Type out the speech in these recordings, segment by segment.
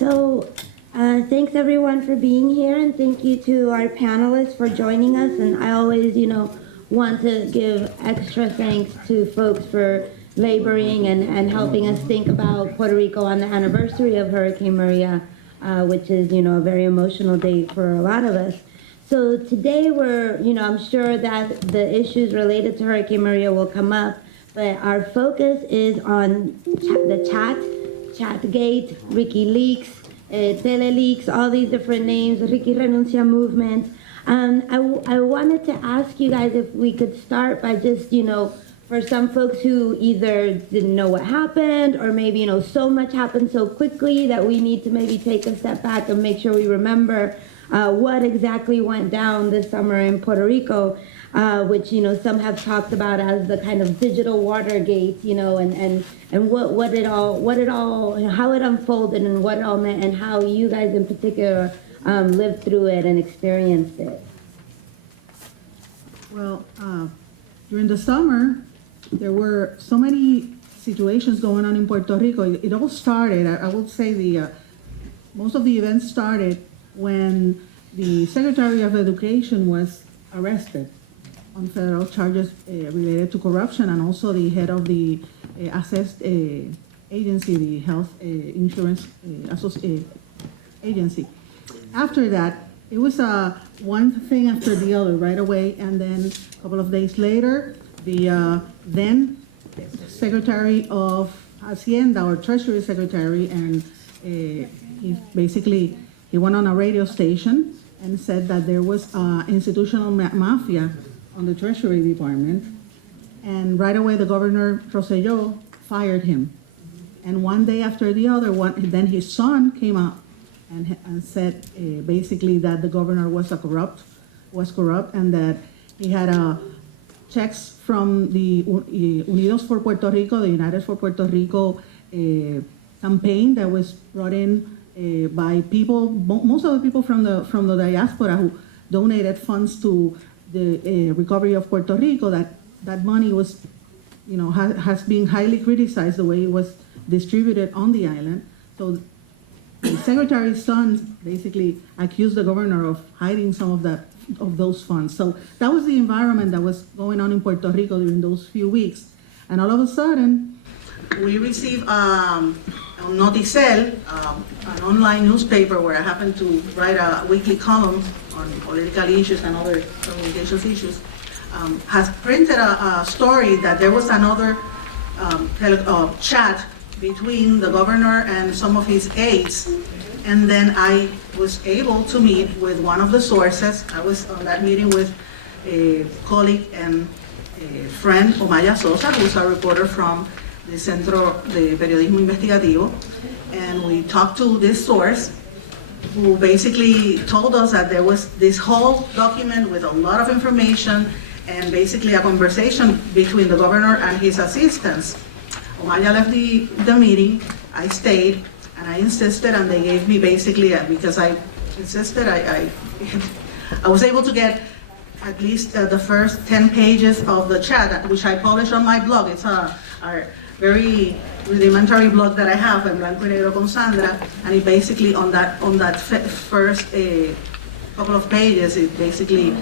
Thanks everyone for being here, and thank you to our panelists for joining us. And I always, want to give extra thanks to folks for laboring and helping us think about Puerto Rico on the anniversary of Hurricane Maria, which is, a very emotional day for a lot of us. So today we're, I'm sure that the issues related to Hurricane Maria will come up, but our focus is on the Chatgate, WikiLeaks, Teleleaks, all these different names, Ricky Renuncia movement. I wanted to ask you guys if we could start by just, for some folks who either didn't know what happened or maybe, so much happened so quickly that we need to maybe take a step back and make sure we remember what exactly went down this summer in Puerto Rico, which, some have talked about as the kind of digital Watergate, and what it all, how it unfolded and what it all meant and how you guys in particular lived through it and experienced it. Well, during the summer, there were so many situations going on in Puerto Rico. It all started, I would say most of the events started when the Secretary of Education was arrested on federal charges related to corruption, and also the head of the assessed agency, the Health Insurance Agency. After that, it was one thing after the other right away, and then a couple of days later, the then Secretary of Hacienda, or Treasury Secretary, and he went on a radio station and said that there was institutional mafia on the Treasury Department, and right away the Governor Rosselló fired him. And one day after the other, then his son came out and said basically that the governor was corrupt, and that he had checks from the Unidos for Puerto Rico, the United for Puerto Rico campaign that was brought in by people, most of the people from the diaspora who donated funds to the recovery of Puerto Rico. That money was, has been highly criticized the way it was distributed on the island. So the secretary's son basically accused the governor of hiding some of those funds. So that was the environment that was going on in Puerto Rico during those few weeks. And all of a sudden, we received on NotiCel, an online newspaper where I happen to write a weekly column on political issues and other communications issues, has printed a story that there was another chat between the governor and some of his aides. And then I was able to meet with one of the sources. I was on that meeting with a colleague and a friend, Omaya Sosa, who's a reporter from the Centro de Periodismo Investigativo. And we talked to this source, who basically told us that there was this whole document with a lot of information and basically a conversation between the governor and his assistants. Omaya left the meeting, I stayed, and I insisted, and they gave me basically, because I insisted, I was able to get at least the first 10 pages of the chat, which I published on my blog. It's a very rudimentary blog that I have, en blanco y negro con Sandra, and it basically, on that first couple of pages, it basically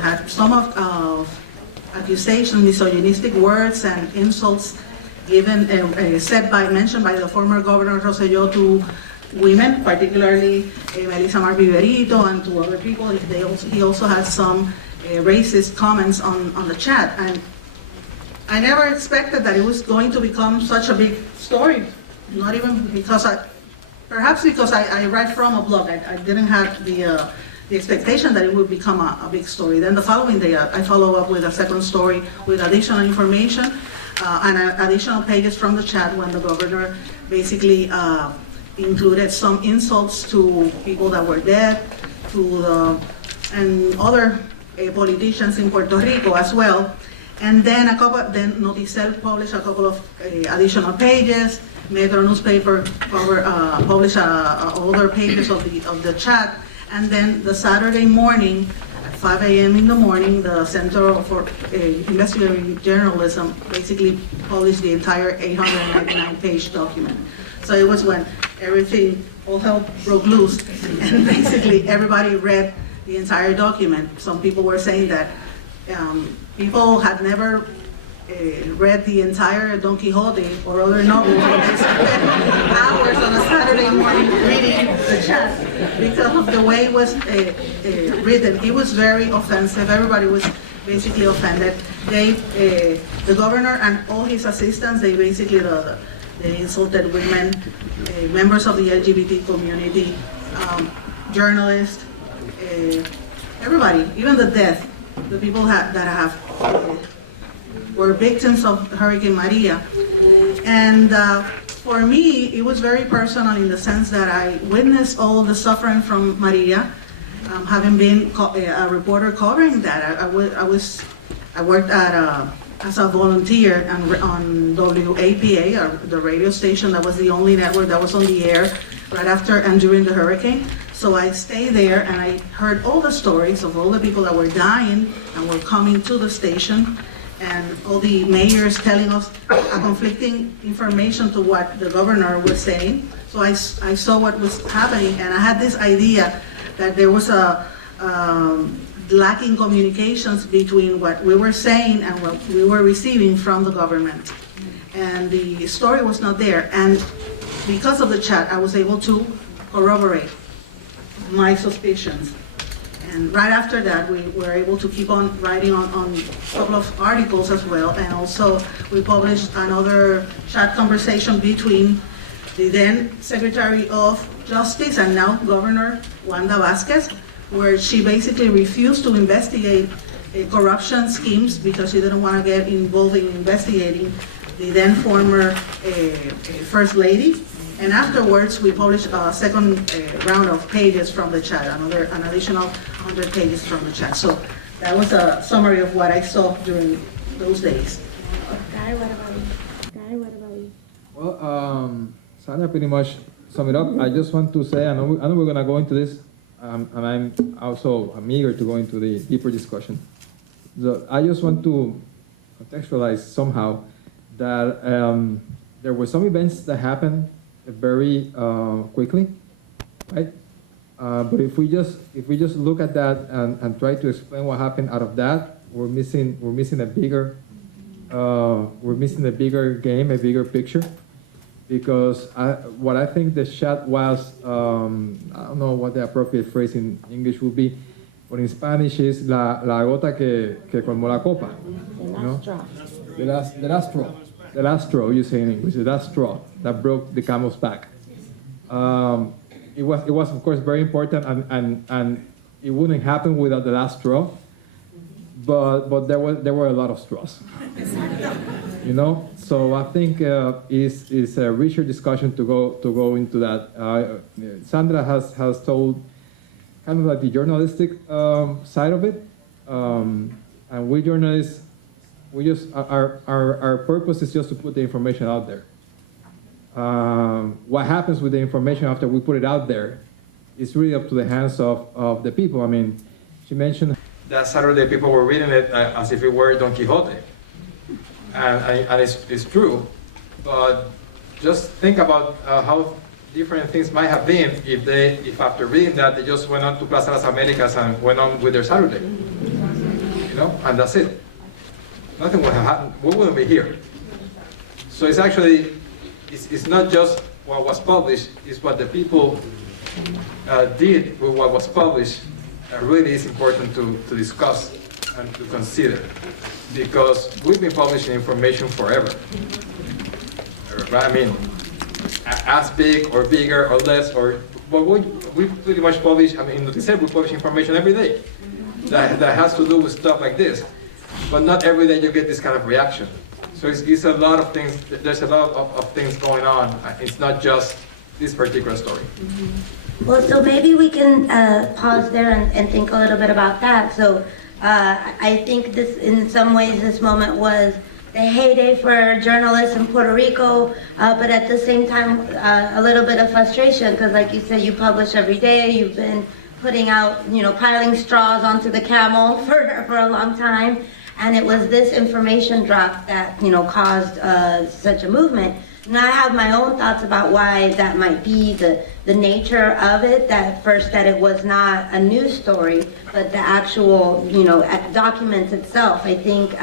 had some of accusations, misogynistic words and insults given, mentioned by the former Governor Rosselló to women, particularly Melissa Mar Viverito, and to other people. He also had some racist comments on the chat. And I never expected that it was going to become such a big story, not even because perhaps because I write from a blog. I didn't have the expectation that it would become a big story. Then the following day, I follow up with a second story with additional information and additional pages from the chat, when the governor basically included some insults to people that were dead, and other politicians in Puerto Rico as well. And then NotiCel published a couple of additional pages. Metro newspaper published other pages of the chat. And then the Saturday morning, at 5 a.m. in the morning, the Centro for Investigative Journalism basically published the entire 899-page document. So it was when everything, all hell broke loose, and basically everybody read the entire document. Some people were saying that people had never read the entire Don Quixote or other novels, but they spent hours on a Saturday morning reading the chat because of the way it was written. It was very offensive. Everybody was basically offended. The governor and all his assistants, they basically they insulted women, members of the LGBT community, journalists, everybody, even the deaf, the people that were victims of Hurricane Maria. And for me, it was very personal in the sense that I witnessed all the suffering from Maria, having been a reporter covering that. I worked as a volunteer on WAPA, the radio station that was the only network that was on the air right after and during the hurricane. So I stayed there and I heard all the stories of all the people that were dying and were coming to the station, and all the mayors telling us a conflicting information to what the governor was saying. So I saw what was happening, and I had this idea that there was a lacking communications between what we were saying and what we were receiving from the government. And the story was not there. And because of the chat, I was able to corroborate my suspicions. And right after that, we were able to keep on writing on a couple of articles as well. And also, we published another chat conversation between the then Secretary of Justice and now Governor Wanda Vasquez, where she basically refused to investigate corruption schemes because she didn't want to get involved in investigating the then former First Lady. And afterwards, we published a second round of pages from the chat, an additional 100 pages from the chat. So that was a summary of what I saw during those days. Guy, what about you? Well, Sandra pretty much summed it up. I just want to say, I know we're going to go into this, and I'm eager to go into the deeper discussion. So I just want to contextualize somehow that there were some events that happened very quickly, right? But if we just look at that and try to explain what happened out of that, we're missing a bigger game, a bigger picture. Because what I think the chat was, I don't know what the appropriate phrase in English would be, but in Spanish is la gota que colmó la copa. The last straw. The last straw, you say in English, the last straw that broke the camel's back. It was of course very important, and it wouldn't happen without the last straw. But there were a lot of straws. You know, so I think it's a richer discussion to go into that. Sandra has told kind of like the journalistic side of it, and we journalists, we just our purpose is just to put the information out there. What happens with the information after we put it out there is really up to the hands of the people. I mean, she mentioned that Saturday people were reading it as if it were Don Quixote. And it's true, but just think about how different things might have been if after reading that they just went on to Plaza Las Americas and went on with their Saturday, you know, and that's it. Nothing would have happened. We wouldn't be here. So it's actually, it's not just what was published, it's what the people did with what was published that really is important to discuss and to consider. Because we've been publishing information forever. I mean, as big or bigger or less, but we pretty much publish, I mean, in NotiCel we publish information every day that has to do with stuff like this. But not every day you get this kind of reaction. So it's a lot of things, there's a lot of things going on. It's not just this particular story. Well, so maybe we can pause there and think a little bit about that. So I think this, in some ways, this moment was the heyday for journalists in Puerto Rico, but at the same time, a little bit of frustration, because like you said, you publish every day, you've been putting out, piling straws onto the camel for a long time. And it was this information drop that, caused such a movement. And I have my own thoughts about why that might be, the nature of it, that it was not a news story, but the actual, document itself. I think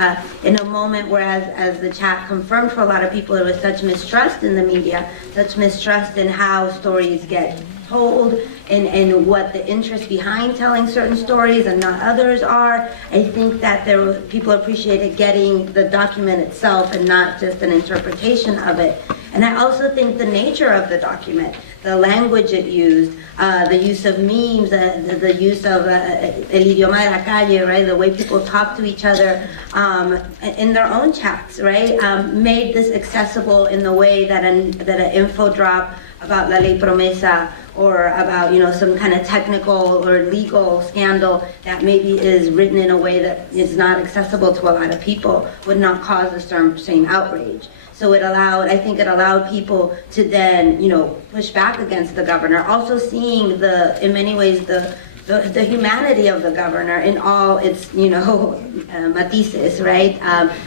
in a moment where, as the chat confirmed for a lot of people, there was such mistrust in the media, such mistrust in how stories get told, and what the interest behind telling certain stories and not others are. I think that people appreciated getting the document itself and not just an interpretation of it. And I also think the nature of the document, the language it used, the use of memes, the use of el idioma de la calle, right? The way people talk to each other in their own chats, right? Made this accessible in the way that an info drop about La Ley Promesa or about, some kind of technical or legal scandal that maybe is written in a way that is not accessible to a lot of people would not cause the same outrage. So I think it allowed people to then, push back against the governor. Also seeing in many ways, the humanity of the governor in all its, matices, right?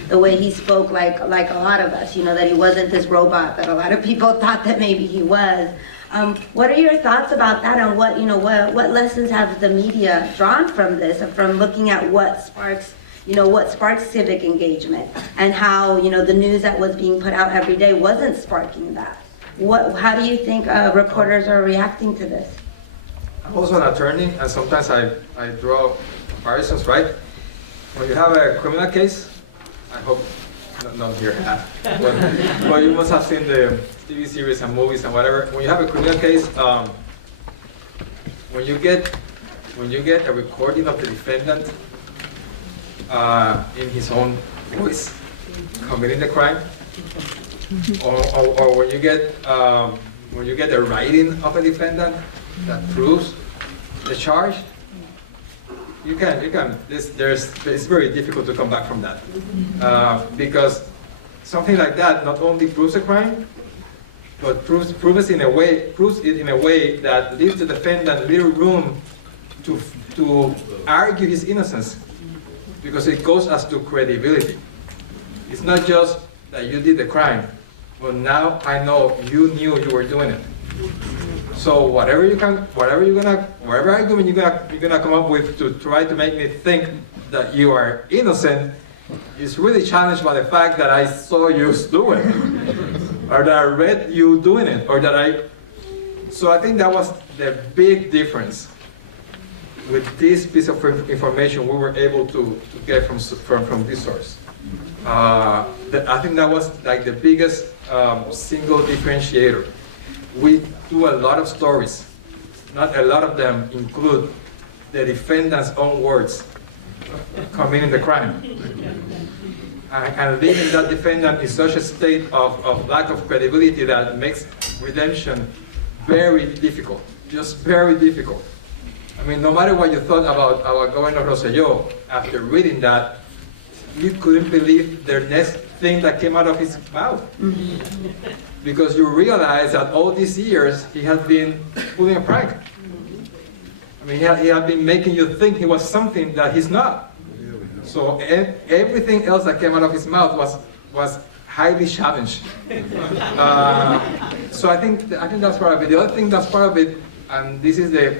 The way he spoke like a lot of us, that he wasn't this robot that a lot of people thought that maybe he was. What are your thoughts about that, and what lessons have the media drawn from this, from looking at what sparks civic engagement, and how, the news that was being put out every day wasn't sparking that? How do you think reporters are reacting to this? I'm also an attorney, and sometimes I draw comparisons, right? When you have a criminal case, I hope not here, but you must have seen the TV series and movies and whatever. When you have a criminal case, when you get a recording of the defendant in his own voice committing the crime, or when you get a writing of a defendant that proves the charge, it's very difficult to come back from that, because something like that not only proves a crime, but proves it in a way that leaves the defendant little room to argue his innocence, because it goes as to credibility. It's not just that you did the crime, but now I know you knew you were doing it. So whatever argument you're gonna come up with to try to make me think that you are innocent is really challenged by the fact that I saw you do it, or that I read you doing it, So I think that was the big difference with this piece of information we were able to get from this source. I think that was like the biggest single differentiator. We do a lot of stories. Not a lot of them include the defendant's own words committing the crime, and leaving that defendant in such a state of lack of credibility that makes redemption very difficult, just very difficult. I mean, no matter what you thought about Governor Rosselló, after reading that, you couldn't believe the next thing that came out of his mouth. Because you realize that all these years he had been pulling a prank. I mean, he had been making you think he was something that he's not. So everything else that came out of his mouth was highly challenged. So I think that's part of it. The other thing that's part of it, and this is the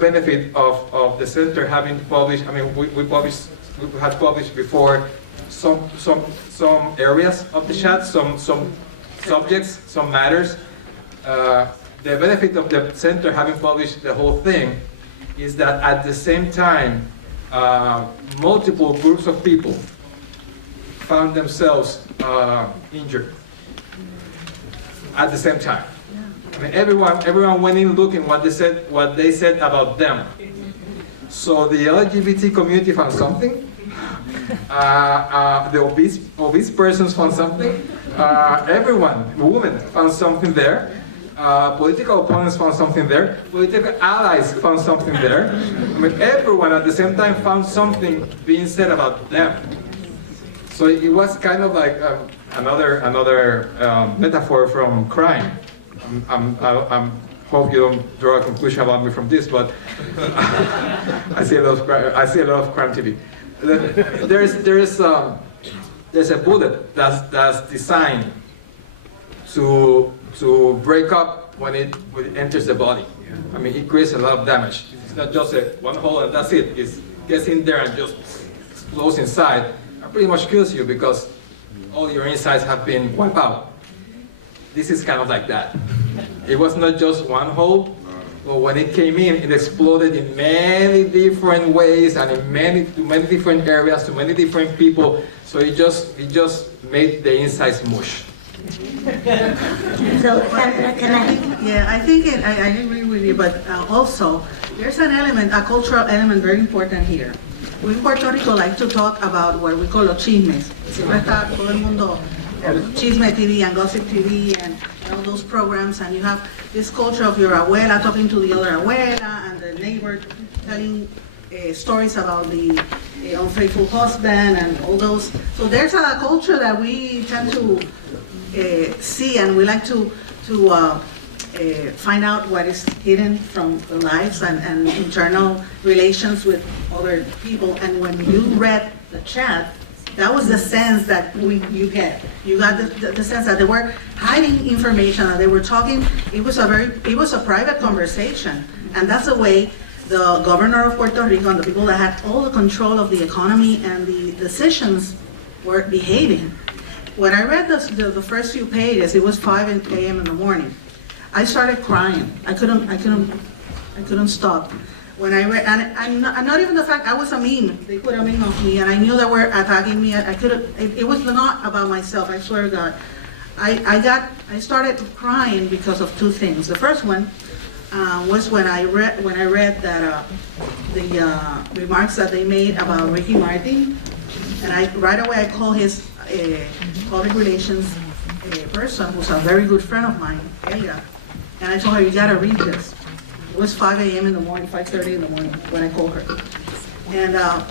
benefit of the center having published. I mean, we had published before some areas of the chat, some subjects, some matters. The benefit of the center having published the whole thing is that at the same time, multiple groups of people found themselves injured at the same time. I mean, everyone went in looking what they said about them. So the LGBT community found something. The obese persons found something. Women found something there. Political opponents found something there. Political allies found something there. I mean, everyone at the same time found something being said about them. So it was kind of like another metaphor from crime. I'm hope you don't draw a conclusion about me from this, but I see a lot of crime TV. There's a bullet that's designed to break up when it enters the body. I mean, it creates a lot of damage. It's not just one hole and that's it. It gets in there and just explodes inside and pretty much kills you because all your insides have been wiped out. This is kind of like that. It was not just one hole, but when it came in, it exploded in many different ways and in many different areas to many different people. So it just made the insides mush. So, Sandra, can I? Yeah, I think I agree with you, but also there's an element, a cultural element very important here. We in Puerto Rico like to talk about what we call los chismes. Siempre está todo el mundo, chisme TV and gossip TV and all those programs, and you have this culture of your abuela talking to the other abuela and the neighbor telling stories about the unfaithful husband and all those. So there's a culture that we tend to see, and we like to find out what is hidden from the lives and internal relations with other people. And when you read the chat, that was the sense that you get. You got the sense that they were hiding information, that they were talking. It was a private conversation, and that's the way the governor of Puerto Rico and the people that had all the control of the economy and the decisions were behaving. When I read the first few pages, it was 5 a.m. in the morning. I started crying. I couldn't stop. When I read, and not even the fact I was a meme. They put a meme of me, and I knew they were attacking me. I couldn't. It was not about myself. I swear to God. I started crying because of two things. The first one was when I read that the remarks that they made about Ricky Martin, and right away I called his public relations person, who's a very good friend of mine, Ella, and I told her, you gotta read this. It was 5 a.m. in the morning, 5:30 in the morning when I called her, and I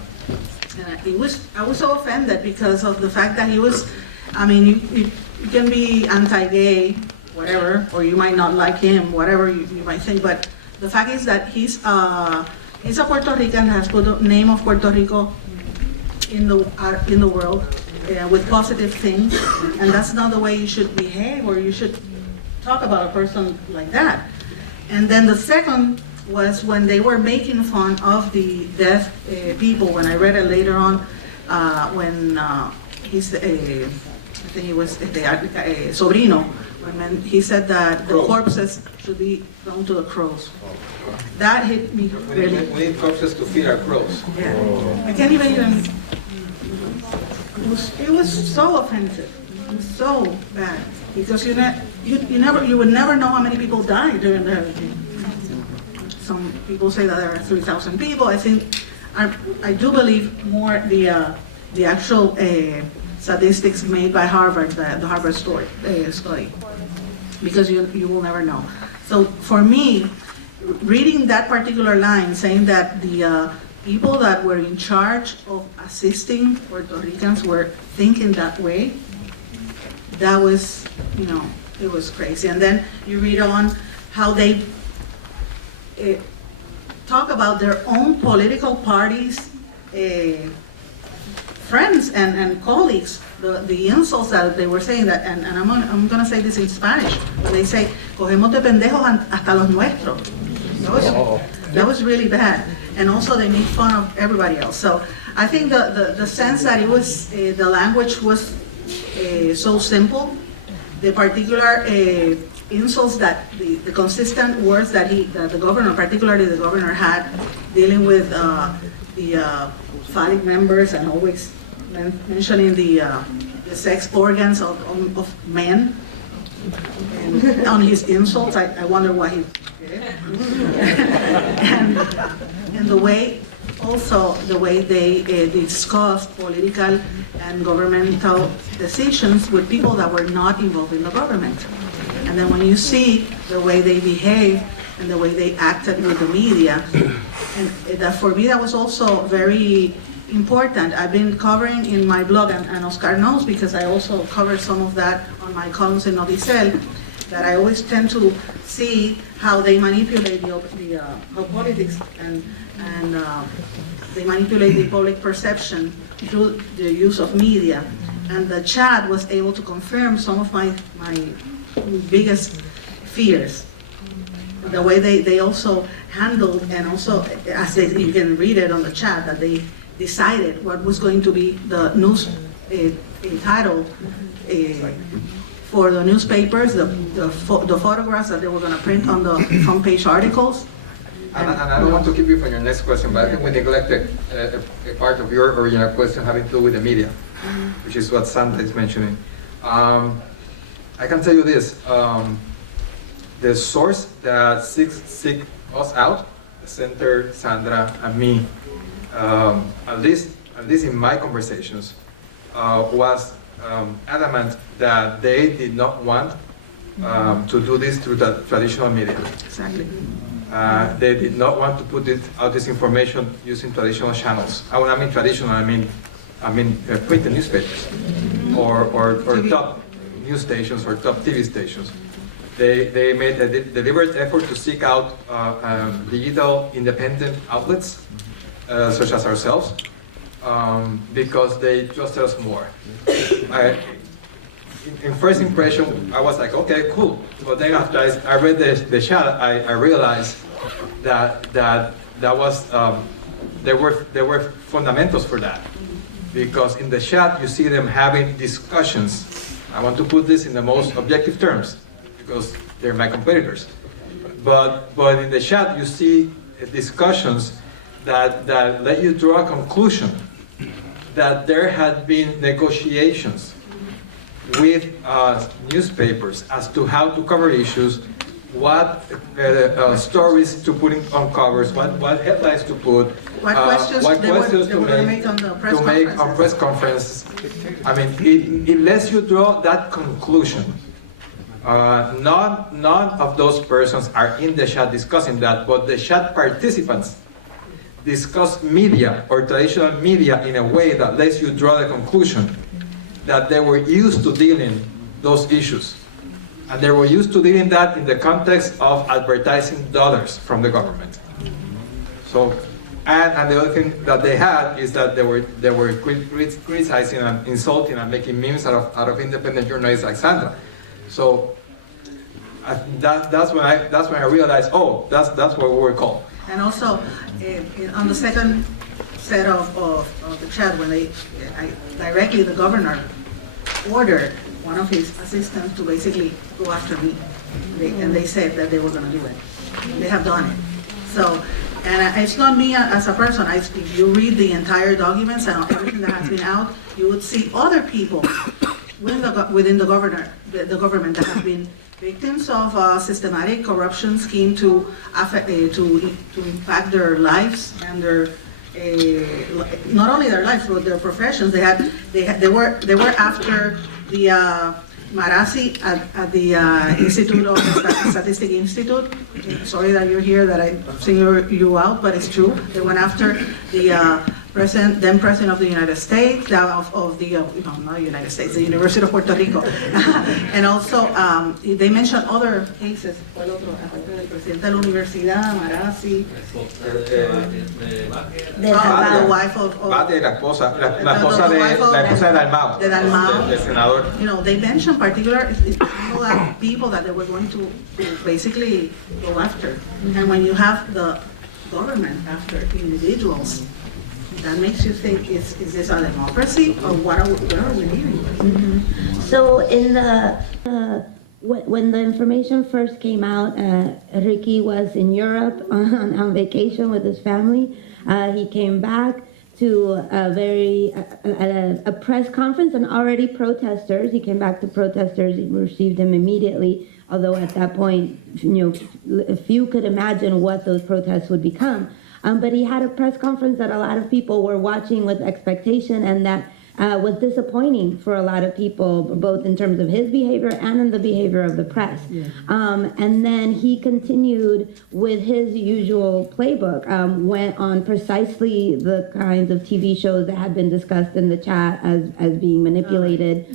was so offended because of the fact that he was. I mean, you can be anti-gay, whatever, or you might not like him, whatever you might think, but the fact is that he's a Puerto Rican, has put the name of Puerto Rico in the world with positive things, and that's not the way you should behave, or you should talk about a person like that. And then the second was when they were making fun of the deaf people. When I read it later on, when he's I think he was Sobrino, when he said that the corpses should be thrown to the crows. That hit me really. We need corpses to feed our crows. Yeah, I can't even. It was so offensive. It was so bad because you would never know how many people died during the hurricane. Some people say that there are 3,000 people. I think I do believe more the actual statistics made by Harvard, the Harvard study, because you will never know. So for me, reading that particular line saying that the people that were in charge of assisting Puerto Ricans were thinking that way, that was, it was crazy. And then you read on how they talk about their own political parties, friends and colleagues, the insults that they were saying, that, and I'm going to say this in Spanish, when they say, cogemos de pendejos hasta los nuestros. That was really bad. And also they made fun of everybody else. So I think the sense that it was, the language was so simple, the particular insults that the consistent words that the governor, particularly the governor, had dealing with the phallic members and always mentioning the sex organs of men, and on his insults, I wonder why he did it. and the way they discussed political and governmental decisions with people that were not involved in the government. And then when you see the way they behave and the way they acted with the media, and that for me that was also very important. I've been covering in my blog, and Oscar knows because I also covered some of that on my columns in NotiCel, that I always tend to see how they manipulate how politics and they manipulate the public perception through the use of media. And the chat was able to confirm some of my biggest fears. The way they also handled, and also as you can read it on the chat, that they decided what was going to be the news title for the newspapers, the photographs that they were going to print on the front page articles. And I don't want to keep you from your next question, but I think we neglected a part of your original question having to do with the media, which is what Sandra is mentioning. I can tell you this, the source that seek us out, the Center, Sandra, and me, at least in my conversations, was adamant that they did not want to do this through the traditional media. Exactly. They did not want to put out this information using traditional channels. When I mean traditional, I mean printed newspapers or top news stations or top TV stations. They made a deliberate effort to seek out digital independent outlets, such as ourselves, because they trusted us more. In first impression, I was like, okay, cool. But then after I read the chat, I realized that was there were fundamentals for that, because in the chat you see them having discussions. I want to put this in the most objective terms because they're my competitors. But in the chat you see discussions that let you draw a conclusion that there had been negotiations with newspapers as to how to cover issues, what stories to put on covers, what headlines to put, What questions they were going to make on the press conferences. I mean, it lets you draw that conclusion. None of those persons are in the chat discussing that, but the chat participants discuss media or traditional media in a way that lets you draw the conclusion that they were used to dealing those issues. And they were used to dealing that in the context of advertising dollars from the government. So, and the other thing that they had is that they were criticizing and insulting and making memes out of independent journalists like Sandra. So that's when I realized, oh, that's what we were called. And also, on the second set of the chat, when directly the governor ordered one of his assistants to basically go after me, and they said that they were going to do it. They have done it. So, and it's not me as a person. If you read the entire documents and everything that has been out, you would see other people within the government that have been victims of a systematic corruption scheme to impact their lives and their not only their lives but their professions. They were after the Marasi at the Institute of Statistic Institute. Sorry that you're here, that I single you out, but it's true. They went after the then President of the United States, of the not United States, the University of Puerto Rico, and also they mentioned other cases. ¿Cuál otro? El presidente de la universidad, Marasi, the wife of la esposa de Dalmau, del senador. You know, they mentioned particular people that they were going to basically go after, and when you have the government after individuals, that makes you think, is this a democracy, or where are we living? Mm-hmm. So in when the information first came out, Ricky was in Europe on vacation with his family. He came back to a press conference, and already protesters. He came back to protesters. He received him immediately. Although at that point, few could imagine what those protests would become. But he had a press conference that a lot of people were watching with expectation, and that was disappointing for a lot of people, both in terms of his behavior and in the behavior of the press. Yeah. And then he continued with his usual playbook, went on precisely the kinds of TV shows that had been discussed in the chat as being manipulated,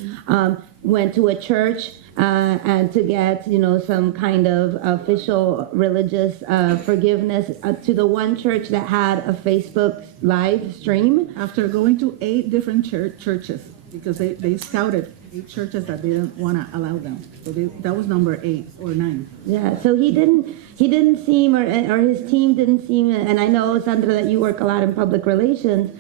went to a church and to get, some kind of official religious forgiveness to the one church that had a Facebook live stream. After going to 8 different churches, because they scouted 8 churches that didn't want to allow them. So that was number 8 or 9. Yeah, so he didn't seem, or his team didn't seem, and I know, Sandra, that you work a lot in public relations,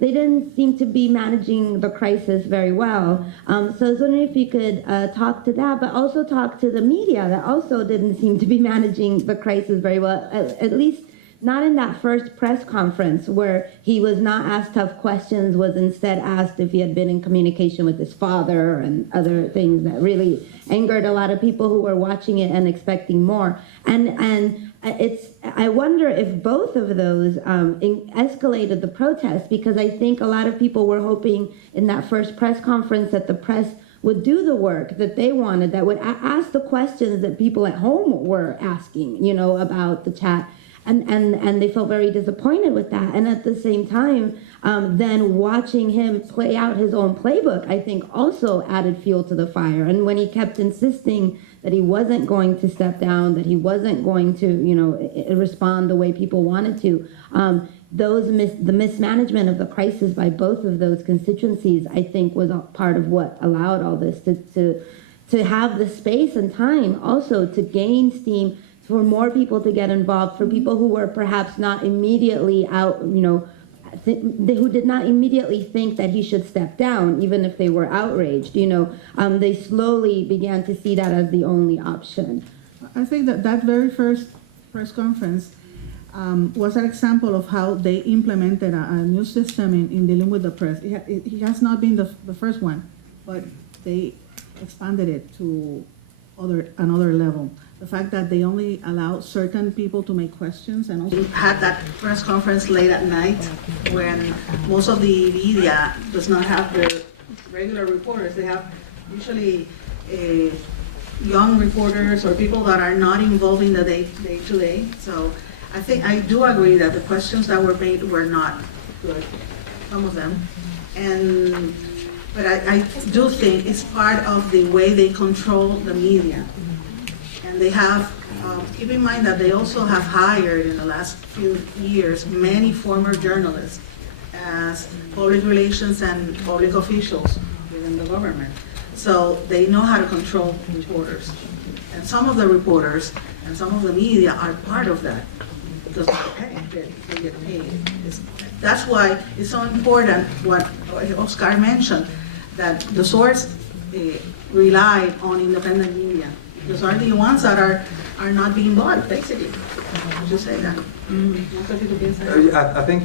they didn't seem to be managing the crisis very well. So I was wondering if you could talk to that, but also talk to the media that also didn't seem to be managing the crisis very well, at least not in that first press conference where he was not asked tough questions, was instead asked if he had been in communication with his father and other things that really angered a lot of people who were watching it and expecting more. And I wonder if both of those escalated the protest, because I think a lot of people were hoping in that first press conference that the press would do the work that they wanted, that would ask the questions that people at home were asking, about the chat. And they felt very disappointed with that. And at the same time, then watching him play out his own playbook, I think also added fuel to the fire. And when he kept insisting that he wasn't going to step down, that he wasn't going to, respond the way people wanted to, the mismanagement of the crisis by both of those constituencies, I think, was part of what allowed all this to have the space and time also to gain steam, for more people to get involved, for people who were perhaps not immediately out, who did not immediately think that he should step down, even if they were outraged, they slowly began to see that as the only option. I think that very first press conference was an example of how they implemented a new system in dealing with the press. It has not been the first one, but they expanded it to another level. The fact that they only allow certain people to make questions, and also We had that press conference late at night when most of the media does not have the regular reporters. They have usually young reporters or people that are not involved in the day-to-day. So I do agree that the questions that were made were not good, some of them. But I do think it's part of the way they control the media. And they have, keep in mind that they also have hired in the last few years many former journalists as public relations and public officials within the government. So they know how to control reporters. And some of the reporters and some of the media are part of that because they get paid. That's why it's so important what Oscar mentioned, that the source rely on independent media. Those are the ones that are not being bought, basically. Just say that. I think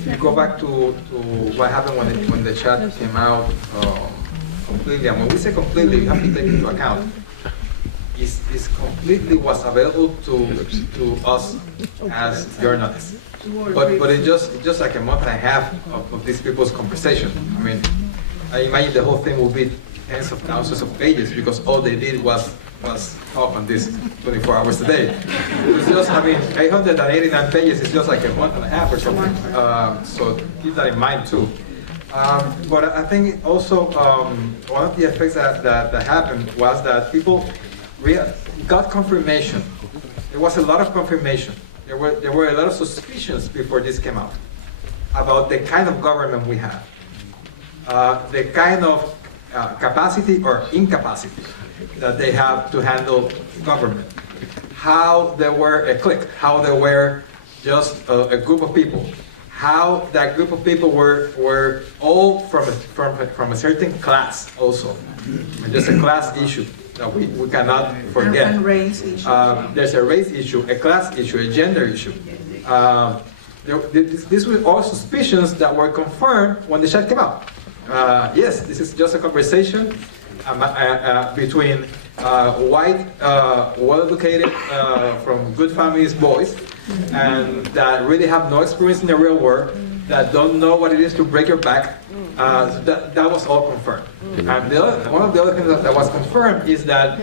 if you go back to what happened when the chat came out completely, and when we say completely, you have to take into account is completely was available to us as journalists. But it's just like a month and a half of these people's conversation. I mean, I imagine the whole thing will be tens of thousands of pages because all they did was talk on this 24 hours a day. It's just, 889 pages is just like a month and a half or something. So keep that in mind too. But I think also one of the effects that happened was that people got confirmation. There was a lot of confirmation. There were a lot of suspicions before this came out about the kind of government we have, the kind of capacity or incapacity that they have to handle government, how they were a clique, how they were just a group of people, how that group of people were all from a certain class also. And just a class issue that we cannot forget. And race issue. There's a race issue, a class issue, a gender issue. These were all suspicions that were confirmed when the chat came out. Yes, this is just a conversation between white, well-educated, from good families boys, and that really have no experience in the real world, that don't know what it is to break your back. That was all confirmed. And one of the other things that was confirmed is that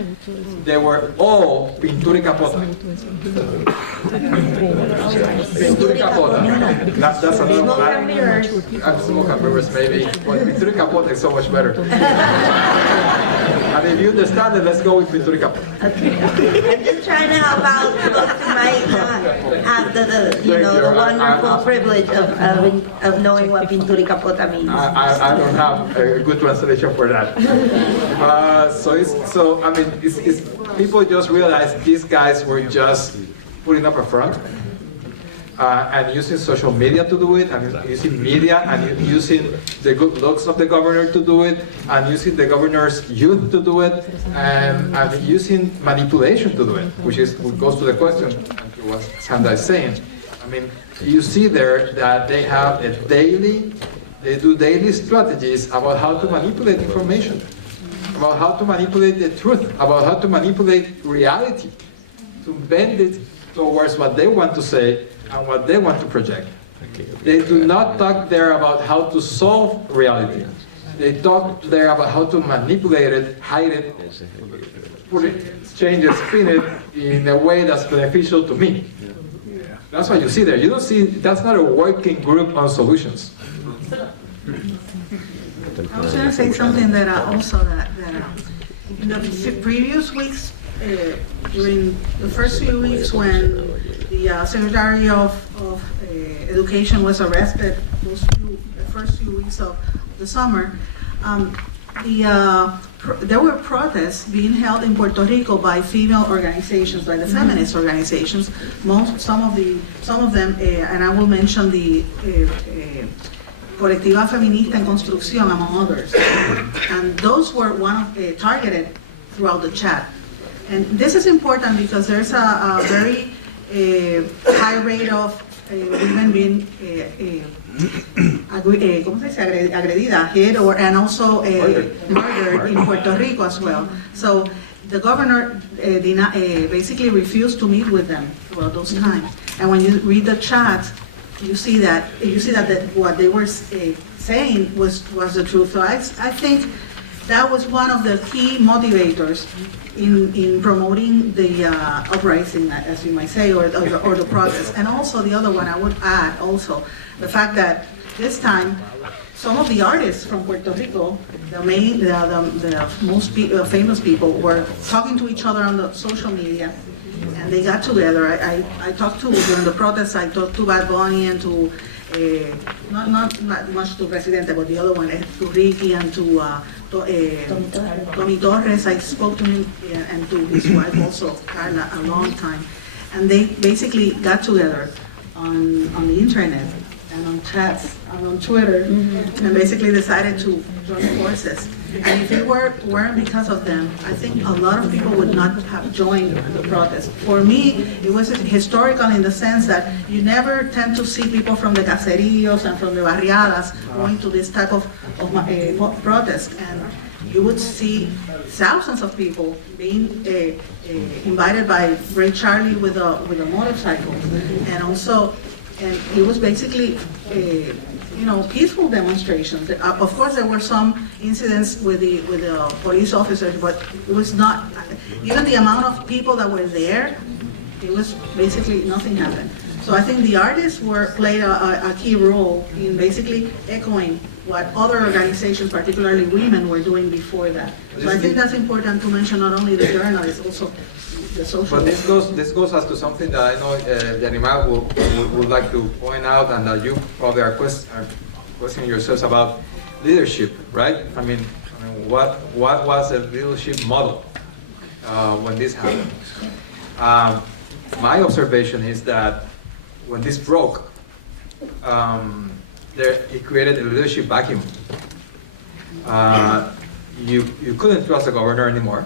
they were all pintura y capota. Pintura y capota. That's another Smoke one. and mirrors. Smoke and mirrors maybe, but pintura y capota is so much better. And if you understand it, let's go with pintura y capota. I'm just trying to help out folks who might not have the wonderful privilege of knowing what pintura y capota means. I don't have a good translation for that. It's people just realized these guys were just putting up a front and using social media to do it, and using media, and using the good looks of the governor to do it, and using the governor's youth to do it, and using manipulation to do it, which goes to the question, to what Sandra is saying. I mean, you see there that they have they do daily strategies about how to manipulate information, about how to manipulate the truth, about how to manipulate reality, to bend it towards what they want to say and what they want to project. They do not talk there about how to solve reality. They talk there about how to manipulate it, hide it, put it, change it, spin it in a way that's beneficial to me. That's what you see there. You don't see, that's not a working group on solutions. I was going to say something that in the previous weeks, during the first few weeks when the Secretary of Education was arrested, the first few weeks of the summer, there were protests being held in Puerto Rico by female organizations, by the feminist organizations. Some of them, and I will mention the Colectiva Feminista en Construcción, among others. And those were targeted throughout the chat. And this is important because there's a very high rate of women being agredida, hit, and also murdered in Puerto Rico as well. So the governor basically refused to meet with them throughout those times. And when you read the chat, you see that what they were saying was the truth. So I think that was one of the key motivators in promoting the uprising, as you might say, or the protest. And also the other one I would add also the fact that this time some of the artists from Puerto Rico, the most famous people, were talking to each other on the social media. And they got together. I talked to, during the protests, I talked to Bad Bunny and to, not much to Presidente, but the other one, to Ricky and to Tommy Torres. I spoke to him and to his wife also, Carla, a long time. And they basically got together on the internet and on chats and on Twitter, and basically decided to join forces. And if it weren't because of them, I think a lot of people would not have joined the protest. For me, it was historical in the sense that you never tend to see people from the caseríos and from the barriadas going to this type of protest. And you would see thousands of people being invited by Ray Charlie with a motorcycle, and also. And it was basically, peaceful demonstrations. Of course, there were some incidents with the police officers, but it was not. Even the amount of people that were there, it was basically nothing happened. So I think the artists played a key role in basically echoing what other organizations, particularly women, were doing before that. So I think that's important to mention. Not only the journalists, also. But this goes as to something that I know Yarimar would like to point out, and that you probably are questioning yourselves about leadership, right? I mean, what was the leadership model when this happened? My observation is that when this broke, it created a leadership vacuum. You couldn't trust the governor anymore.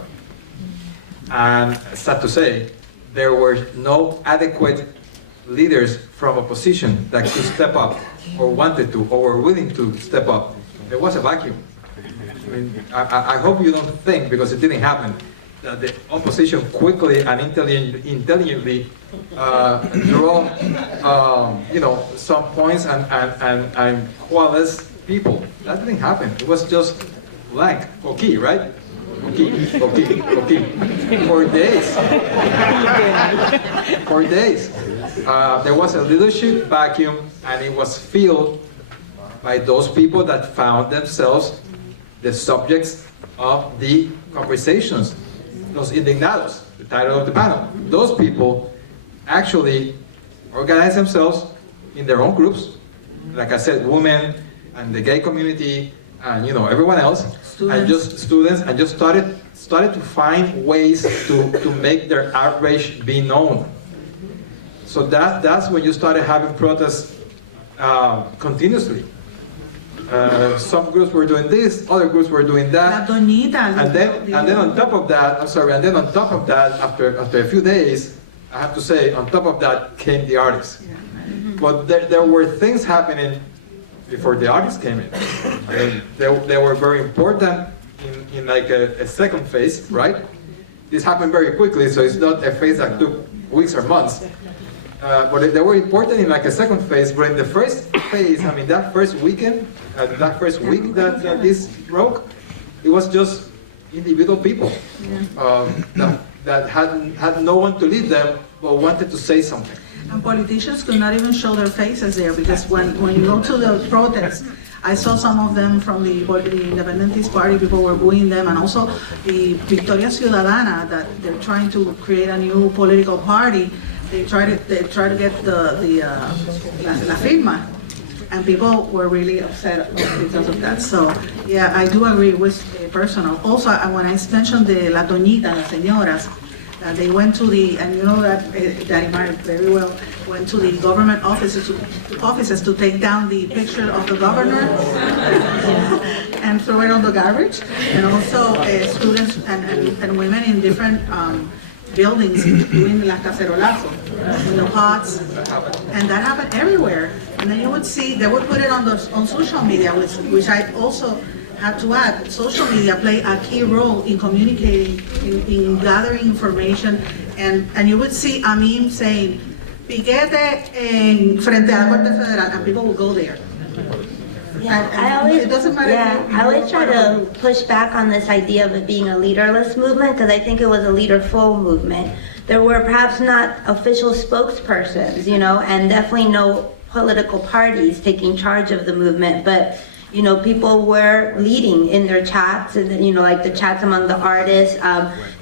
And sad to say, there were no adequate leaders from opposition that could step up, or wanted to, or were willing to step up. There was a vacuum. I mean, I hope you don't think, because it didn't happen, that the opposition quickly and intelligently draw, some points and coalesce people. That didn't happen. It was just blank, Coqui, right? Coqui. For days. For days. There was a leadership vacuum, and it was filled by those people that found themselves the subjects of the conversations. Los Indignados, the title of the panel. Those people actually organized themselves in their own groups. Like I said, women and the gay community and everyone else, and just students, and just started to find ways to make their outrage be known. So that's when you started having protests continuously. Some groups were doing this, other groups were doing that, and then on top of that, after a few days, I have to say, on top of that came the artists. But there were things happening before the artists came in. I mean, they were very important in like a second phase, right? This happened very quickly, so it's not a phase that took weeks or months. But they were important in like a second phase. But in the first phase, I mean, that first weekend, that first week that this broke, it was just individual people that had no one to lead them, but wanted to say something. And politicians could not even show their faces there, because when you go to the protests, I saw some of them from the Independentist Party, people were booing them, and also the Victoria Ciudadana, that they're trying to create a new political party. They try to get La Firma, and people were really upset because of that. So yeah, I do agree with personal. Also, when I mentioned the La Doñita, las señoras, that they went to and you know that Yarimar very well went to the government offices to take down the picture of the governor and throw it on the garbage, and also students and women in different buildings doing la cacerolazo, pots, and that happened everywhere. And then you would see, they would put it on social media, which I also have to add, social media play a key role in communicating, in gathering information, and you would see a meme saying, piquete frente a la Corte Federal, and people will go there. Yeah, It doesn't matter. I always try to push back on this idea of it being a leaderless movement, because I think it was a leaderful movement. There were perhaps not official spokespersons, and definitely no political parties taking charge of the movement, but people were leading in their chats, and like the chats among the artists,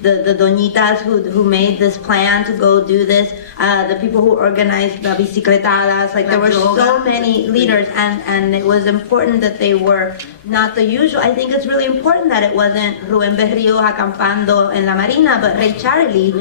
the doñitas who made this plan to go do this, the people who organized the bicicletadas, like there were so many leaders, and it was important that they were not the usual. I think it's really important that it wasn't Rubén Berrío acampando en la Marina, but Ray Charlie,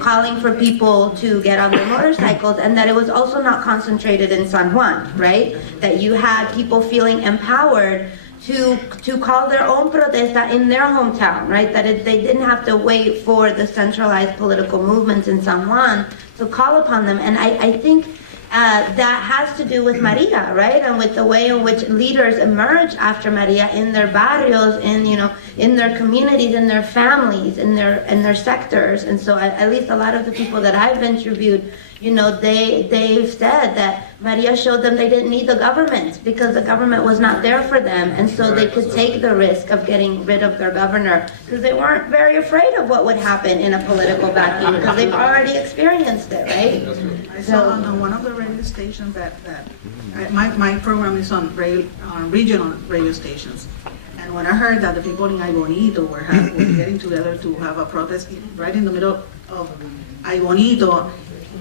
calling for people to get on their motorcycles, and that it was also not concentrated in San Juan, right? That you had people feeling empowered to call their own protesta in their hometown, right? That they didn't have to wait for the centralized political movements in San Juan to call upon them. And I think that has to do with Maria, right? And with the way in which leaders emerge after Maria in their barrios, in their communities, in their families, in their sectors. And so at least a lot of the people that I've interviewed, they've said that Maria showed them they didn't need the government because the government was not there for them, and so they could take the risk of getting rid of their governor because they weren't very afraid of what would happen in a political vacuum because they've already experienced it, right? I saw on one of the radio stations that my program is on regional radio stations, and when I heard that the people in Ay Bonito were getting together to have a protest right in the middle of Ay Bonito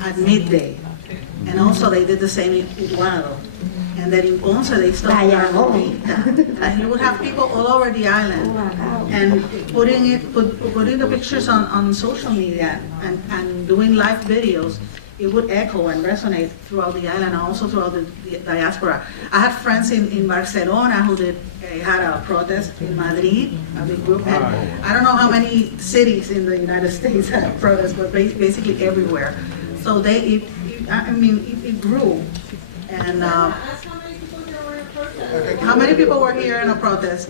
at midday, and also they did the same in Utuado, and then in Ponce they stopped and you would have people all over the island, and putting the pictures on social media and doing live videos. It would echo and resonate throughout the island and also throughout the diaspora. I had friends in Barcelona who had a protest in Madrid, a big group, and I don't know how many cities in the United States had protests, but basically everywhere. So it grew. And how many people were here in a protest?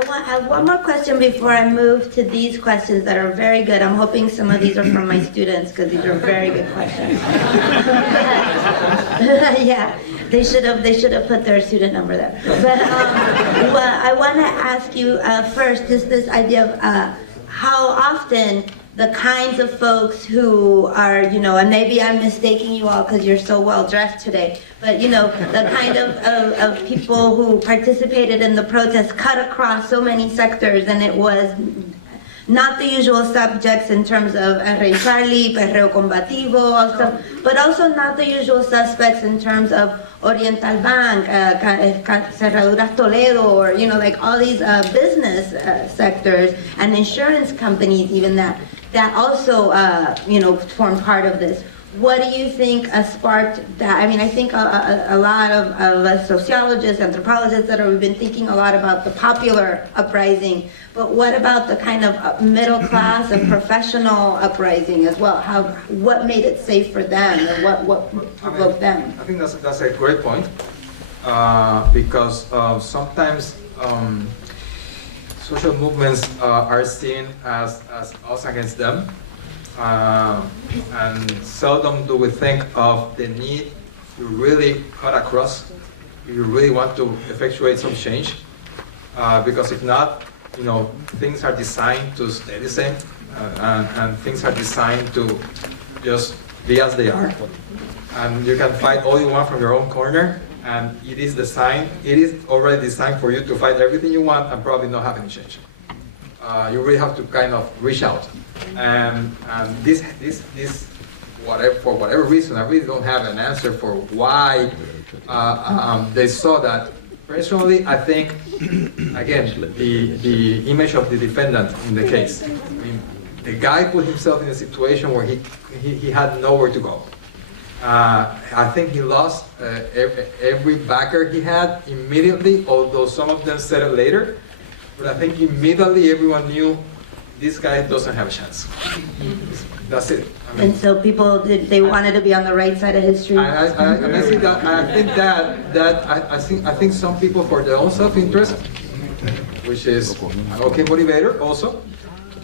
I have one more question before I move to these questions that are very good. I'm hoping some of these are from my students because these are very good questions. Yeah, they should have put their student number there. But I want to ask you first, just this idea of how often the kinds of folks who are, and maybe I'm mistaking you all because you're so well dressed today, but the kind of people who participated in the protest cut across so many sectors, and it was not the usual subjects in terms of Rey Charlie, Perreo Combativo, also, but also not the usual suspects in terms of Oriental Bank, Cerraduras Toledo, or like all these business sectors and insurance companies, even that also form part of this. What do you think sparked that? I mean, I think a lot of sociologists, anthropologists that have been thinking a lot about the popular uprising, but what about the kind of middle class and professional uprising as well? What made it safe for them, and what provoked them? I think that's a great point, because sometimes social movements are seen as us against them. And seldom do we think of the need to really cut across if you really want to effectuate some change. Because if not, things are designed to stay the same, and things are designed to just be as they are. And you can fight all you want from your own corner, and it is already designed for you to fight everything you want and probably not have any change. You really have to kind of reach out. And this for whatever reason, I really don't have an answer for why they saw that. Personally, I think, again, the image of the defendant in the case. I mean, the guy put himself in a situation where he had nowhere to go. I think he lost every backer he had immediately, although some of them said it later. But I think immediately everyone knew this guy doesn't have a chance. That's it. I mean, And so people, they wanted to be on the right side of history. I think some people, for their own self-interest, which is an okay motivator also,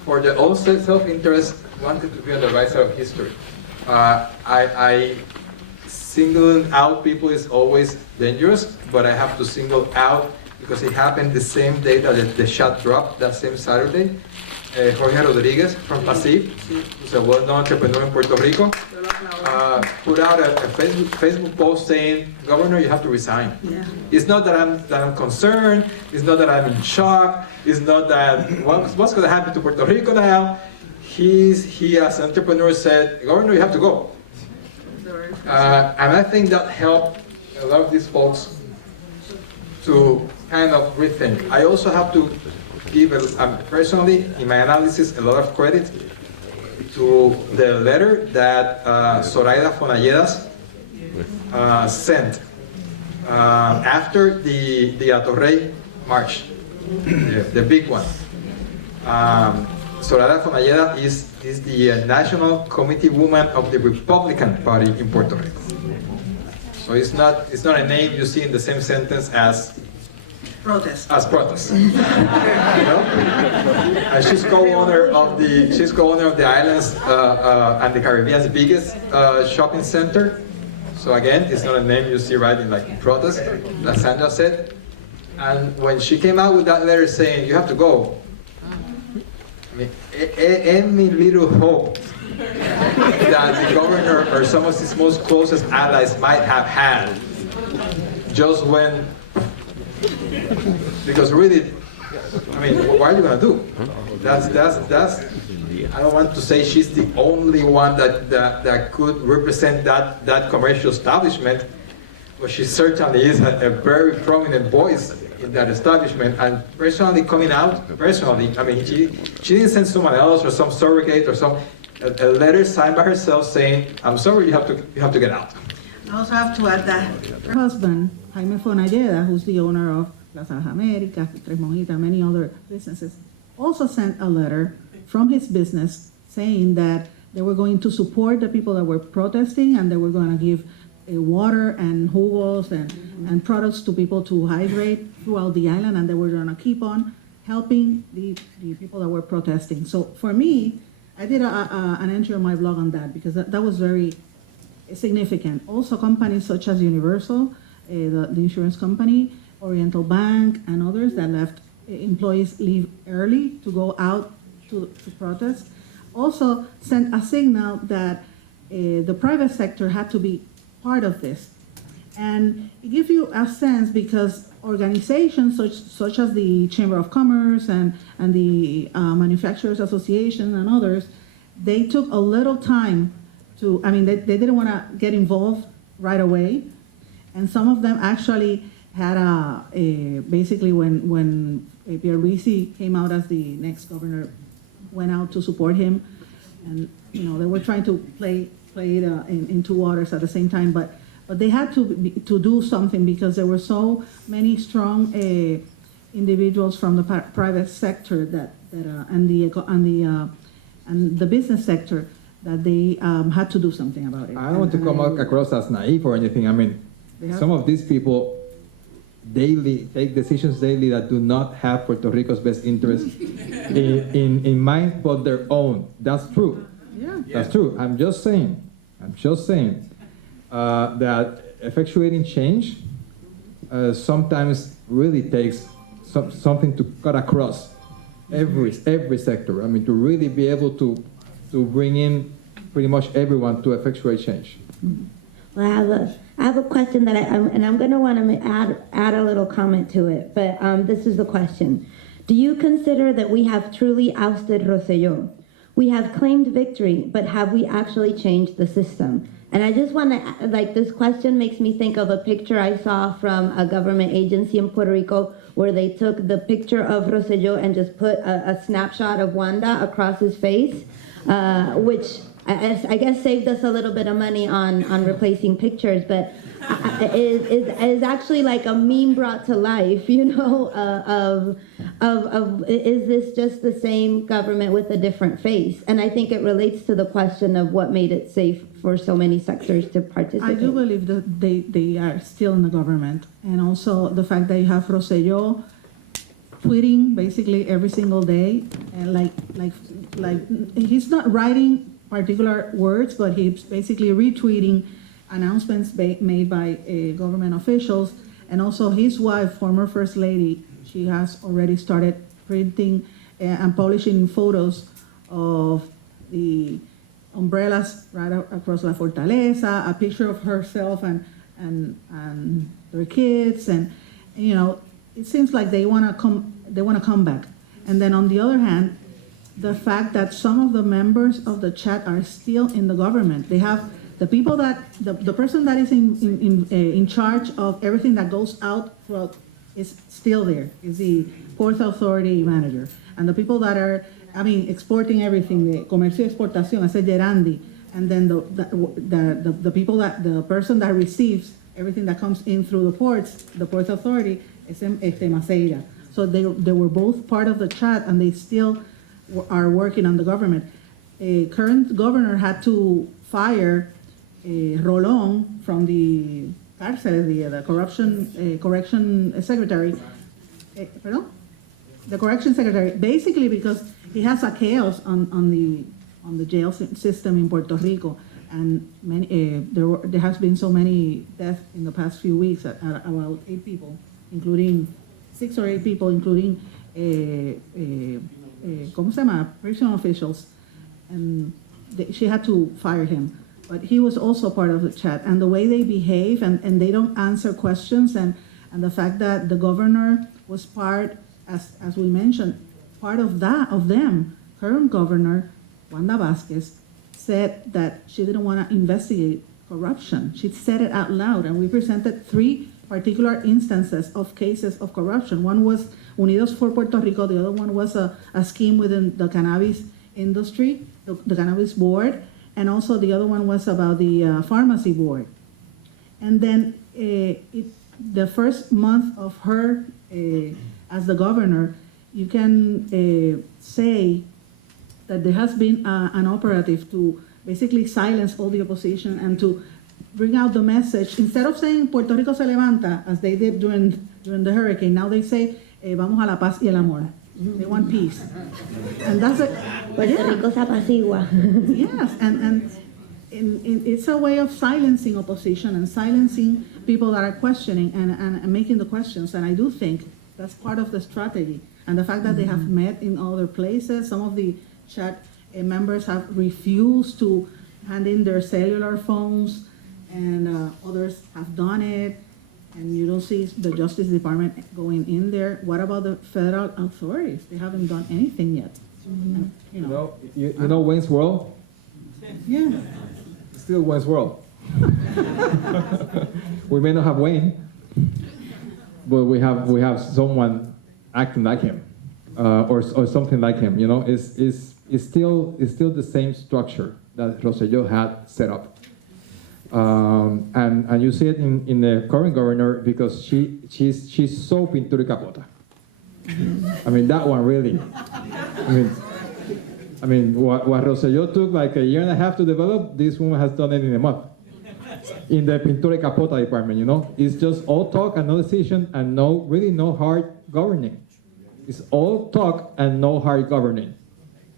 for their own self-interest, wanted to be on the right side of history. I singling out people is always dangerous, but I have to single out, because it happened the same day that the shot dropped, that same Saturday. Jorge Rodríguez from Pasif, who's a well-known entrepreneur in Puerto Rico, put out a Facebook post saying, "Governor, you have to resign." Yeah. It's not that I'm concerned. It's not that I'm in shock. It's not that what's going to happen to Puerto Rico now. He as an entrepreneur said, "Governor, you have to go." And I think that helped a lot of these folks to kind of rethink. I also have to give, personally, in my analysis, a lot of credit to the letter that Zoraida Fonalledas sent after the Atorrey March, the big one. Zoraida Fonalledas is the National Committee Woman of the Republican Party in Puerto Rico. So it's not a name you see in the same sentence as Protest. You know? And she's co-owner of the island's and the Caribbean's biggest shopping center. So again, it's not a name you see right in like protest, that Sandra said. And when she came out with that letter saying you have to go, I mean, any little hope that the governor or some of his most closest allies might have had just when. Because really, I mean, what are you gonna do? That's. I don't want to say she's the only one that could represent that commercial establishment, but she certainly is a very prominent voice in that establishment. And personally coming out, I mean, she didn't send someone else or some surrogate or a letter signed by herself saying, "I'm sorry, you have to get out." I also have to add that Her husband, Jaime Fonalleda, who's the owner of Plaza Las Américas, Tres Monjitas, many other businesses, also sent a letter from his business saying that they were going to support the people that were protesting, and they were going to give water and jugos and products to people to hydrate throughout the island, and they were going to keep on helping the people that were protesting. So for me, I did an entry on my blog on that, because that was very significant. Also, companies such as Universal, the insurance company, Oriental Bank, and others that left employees leave early to go out to protest, also sent a signal that the private sector had to be part of this. And it gives you a sense because organizations such as the Chamber of Commerce and the Manufacturers Association and others, they took a little time to, they didn't want to get involved right away. And some of them actually had basically when Pierluisi came out as the next governor, went out to support him. And, they were trying to play it in two waters at the same time. But they had to do something because there were so many strong individuals from the private sector and the business sector that they had to do something about it. I don't want to come across as naive or anything. Some of these people take decisions daily that do not have Puerto Rico's best interest in mind, but their own. That's true. Yeah. That's true. I'm just saying that effectuating change sometimes really takes something to cut across every sector. To really be able to bring in pretty much everyone to effectuate change. Well, I have a question that I'm going to want to add a little comment to it, but this is the question. Do you consider that we have truly ousted Rosselló? We have claimed victory, but have we actually changed the system? And I just want to, this question makes me think of a picture I saw from a government agency in Puerto Rico where they took the picture of Rosselló and just put a snapshot of Wanda across his face, which I guess saved us a little bit of money on replacing pictures, but is actually like a meme brought to life, of is this just the same government with a different face? And I think it relates to the question of what made it safe for so many sectors to participate. I do believe that they are still in the government, and also the fact that you have Rosselló tweeting basically every single day, and like he's not writing particular words, but he's basically retweeting announcements made by government officials. And also his wife, former First Lady, she has already started printing and publishing photos of the umbrellas right across La Fortaleza, a picture of herself and their kids, and it seems like they want to come back. And then on the other hand, the fact that some of the members of the chat are still in the government. They have the people that the person that is in charge of everything that goes out throughout is still there. Is the Port Authority manager, and the people that are exporting everything, the comercio exportación, ese gerandi, and then the people the person that receives everything that comes in through the ports, the Port Authority, is Maceira. So they were both part of the chat, and they still are working on the government. A current governor had to fire Rolón from the cárcel, the correction secretary. The correction secretary, basically because he has a chaos on the jail system in Puerto Rico, and there has been so many deaths in the past few weeks, about 8 people, including 6 or 8 people, including prison officials, and she had to fire him. But he was also part of the chat, and the way they behave and they don't answer questions, and the fact that the governor was part, as we mentioned, part of them. Current governor, Wanda Vázquez, said that she didn't want to investigate corruption. She said it out loud, and we presented 3 particular instances of cases of corruption. One was Unidos for Puerto Rico, the other one was a scheme within the cannabis industry, the cannabis board, and also the other one was about the pharmacy board. And then the first month of her as the governor, you can say that there has been an operative to basically silence all the opposition and to bring out the message. Instead of saying Puerto Rico se levanta, as they did during the hurricane, now they say vamos a la paz y el amor. They want peace. And that's it. Puerto Rico se apacigua. Yes, and it's a way of silencing opposition and silencing people that are questioning and making the questions. And I do think that's part of the strategy. And the fact that they have met in other places, some of the chat members have refused to hand in their cellular phones, and others have done it. And you don't see the Justice Department going in there. What about the federal authorities? They haven't done anything yet. And, You know Wayne's World? Yeah. Still Wayne's World. We may not have Wayne, but we have someone acting like him, or something like him. You know, it's still the same structure that Rosselló had set up. And you see it in the current governor, because she's so pintura y capota. I mean, that one really. I mean, what Rosselló took like a year and a half to develop, this woman has done it in a month. In the pintura y capota department, you know, it's just all talk and no decision, and really no hard governing. It's all talk and no hard governing.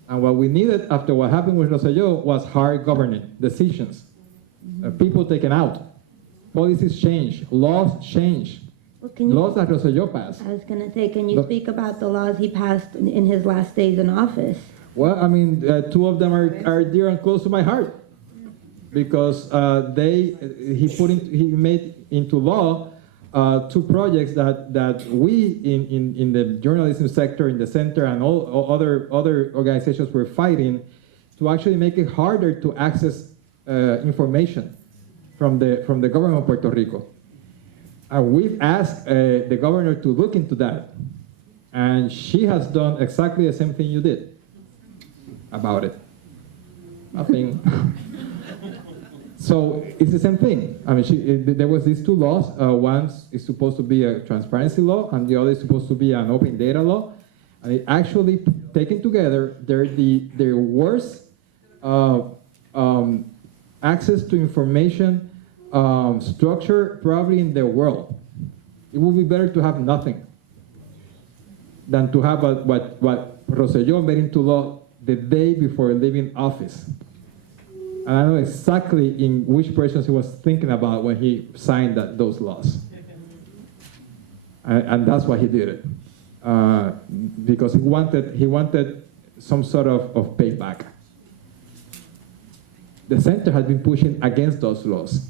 And what we needed after what happened with Rosselló was hard governing, decisions. People taken out, policies change, laws change, laws that Rosselló passed. I was going to say, can you speak about the laws he passed in his last days in office? Well, I mean, two of them are dear and close to my heart, because he made into law two projects that we in the journalism sector, in the Centro, and all other organizations were fighting to actually make it harder to access information from the government of Puerto Rico. And we've asked the governor to look into that, and she has done exactly the same thing you did about it. Nothing. So it's the same thing. I mean, there was these two laws. One is supposed to be a transparency law, and the other is supposed to be an open data law. And it actually, taken together, they're the worst access to information structure probably in the world. It would be better to have nothing than to have what Rosselló made into law the day before leaving office. And I know exactly in which persons he was thinking about when he signed those laws. And that's why he did it. Because he wanted some sort of payback. The Center has been pushing against those laws.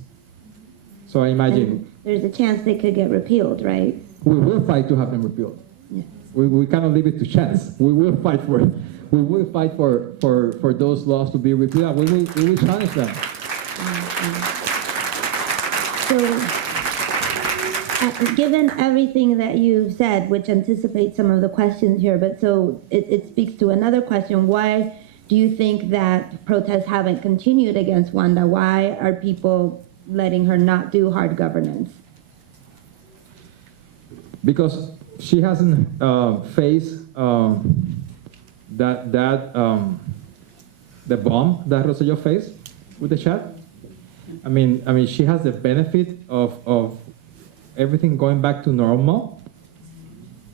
So I imagine... And there's a chance they could get repealed, right? We will fight to have them repealed. Yeah. We cannot leave it to chance. We will fight for it. We will fight for those laws to be repealed. We will challenge them. So, given everything that you've said, which anticipates some of the questions here, but so it speaks to another question. Why do you think that protests haven't continued against Wanda? Why are people letting her not do hard governance? Because she hasn't faced the bomb that Rosselló faced with the chat. I mean, she has the benefit of everything going back to normal.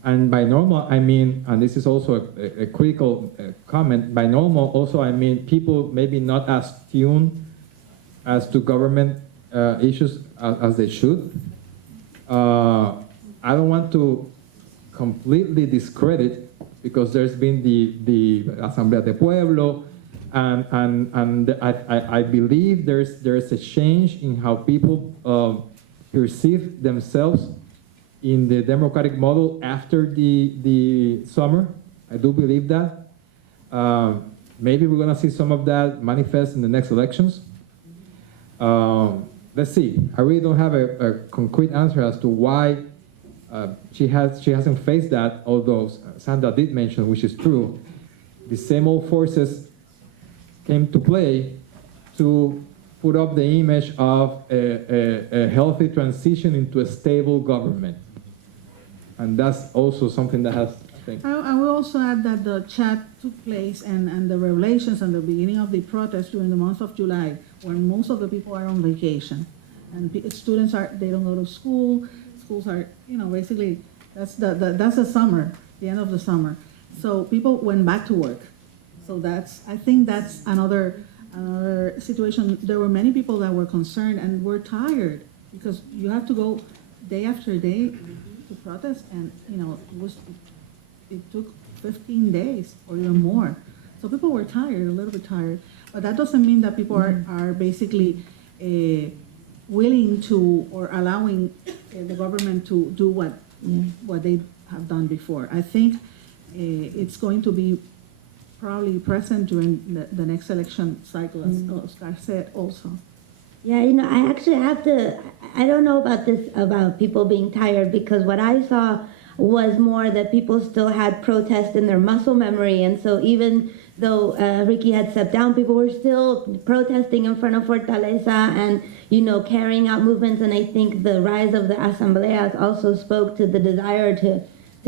And by normal, I mean, and this is also a critical comment, by normal also I mean people maybe not as tuned as to government issues as they should. I don't want to completely discredit, because there's been the Asamblea de Pueblo, and I believe there's a change in how people perceive themselves in the democratic model after the summer. I do believe that. Maybe we're gonna see some of that manifest in the next elections. Let's see. I really don't have a concrete answer as to why she hasn't faced that, although Sandra did mention, which is true, the same old forces came to play to put up the image of a healthy transition into a stable government. And that's also something that has... I will also add that the chat took place and the revelations and the beginning of the protest during the month of July, when most of the people are on vacation. And students they don't go to school. Schools are, basically, that's the summer, the end of the summer. So people went back to work. So I think that's another Another situation, there were many people that were concerned and were tired because you have to go day after day to protest, and it took 15 days or even more. So people were tired, a little bit tired, but that doesn't mean that people are basically willing to or allowing the government to do what they have done before. I think it's going to be probably present during the next election cycle, as Oscar said also. Yeah, I actually I don't know about this, about people being tired, because what I saw was more that people still had protest in their muscle memory. And so even though Ricky had stepped down, people were still protesting in front of Fortaleza and, carrying out movements. And I think the rise of the asambleas also spoke to the desire to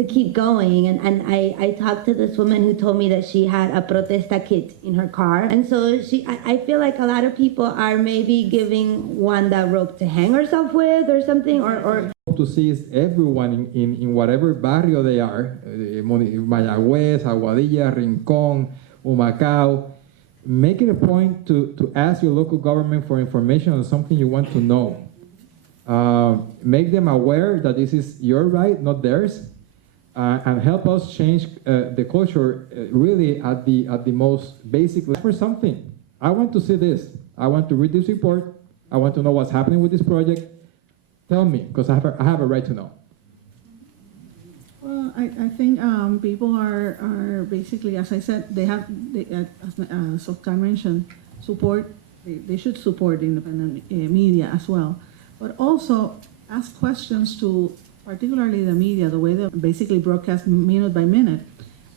keep going. And I talked to this woman who told me that she had a protesta kit in her car. And so I feel like a lot of people are maybe giving one that rope to hang herself with or something, or to see is everyone in whatever barrio they are, Mayagüez, Aguadilla, Rincón, Humacao, making a point to ask your local government for information on something you want to know. Make them aware that this is your right, not theirs. And help us change the culture really at the most basic level. For something, I want to see this. I want to read this report. I want to know what's happening with this project. Tell me, because I have a right to know. Well, I think people are basically, as I said, as Oscar mentioned, support. They should support the independent media as well, but also ask questions to, particularly the media, the way they basically broadcast minute by minute.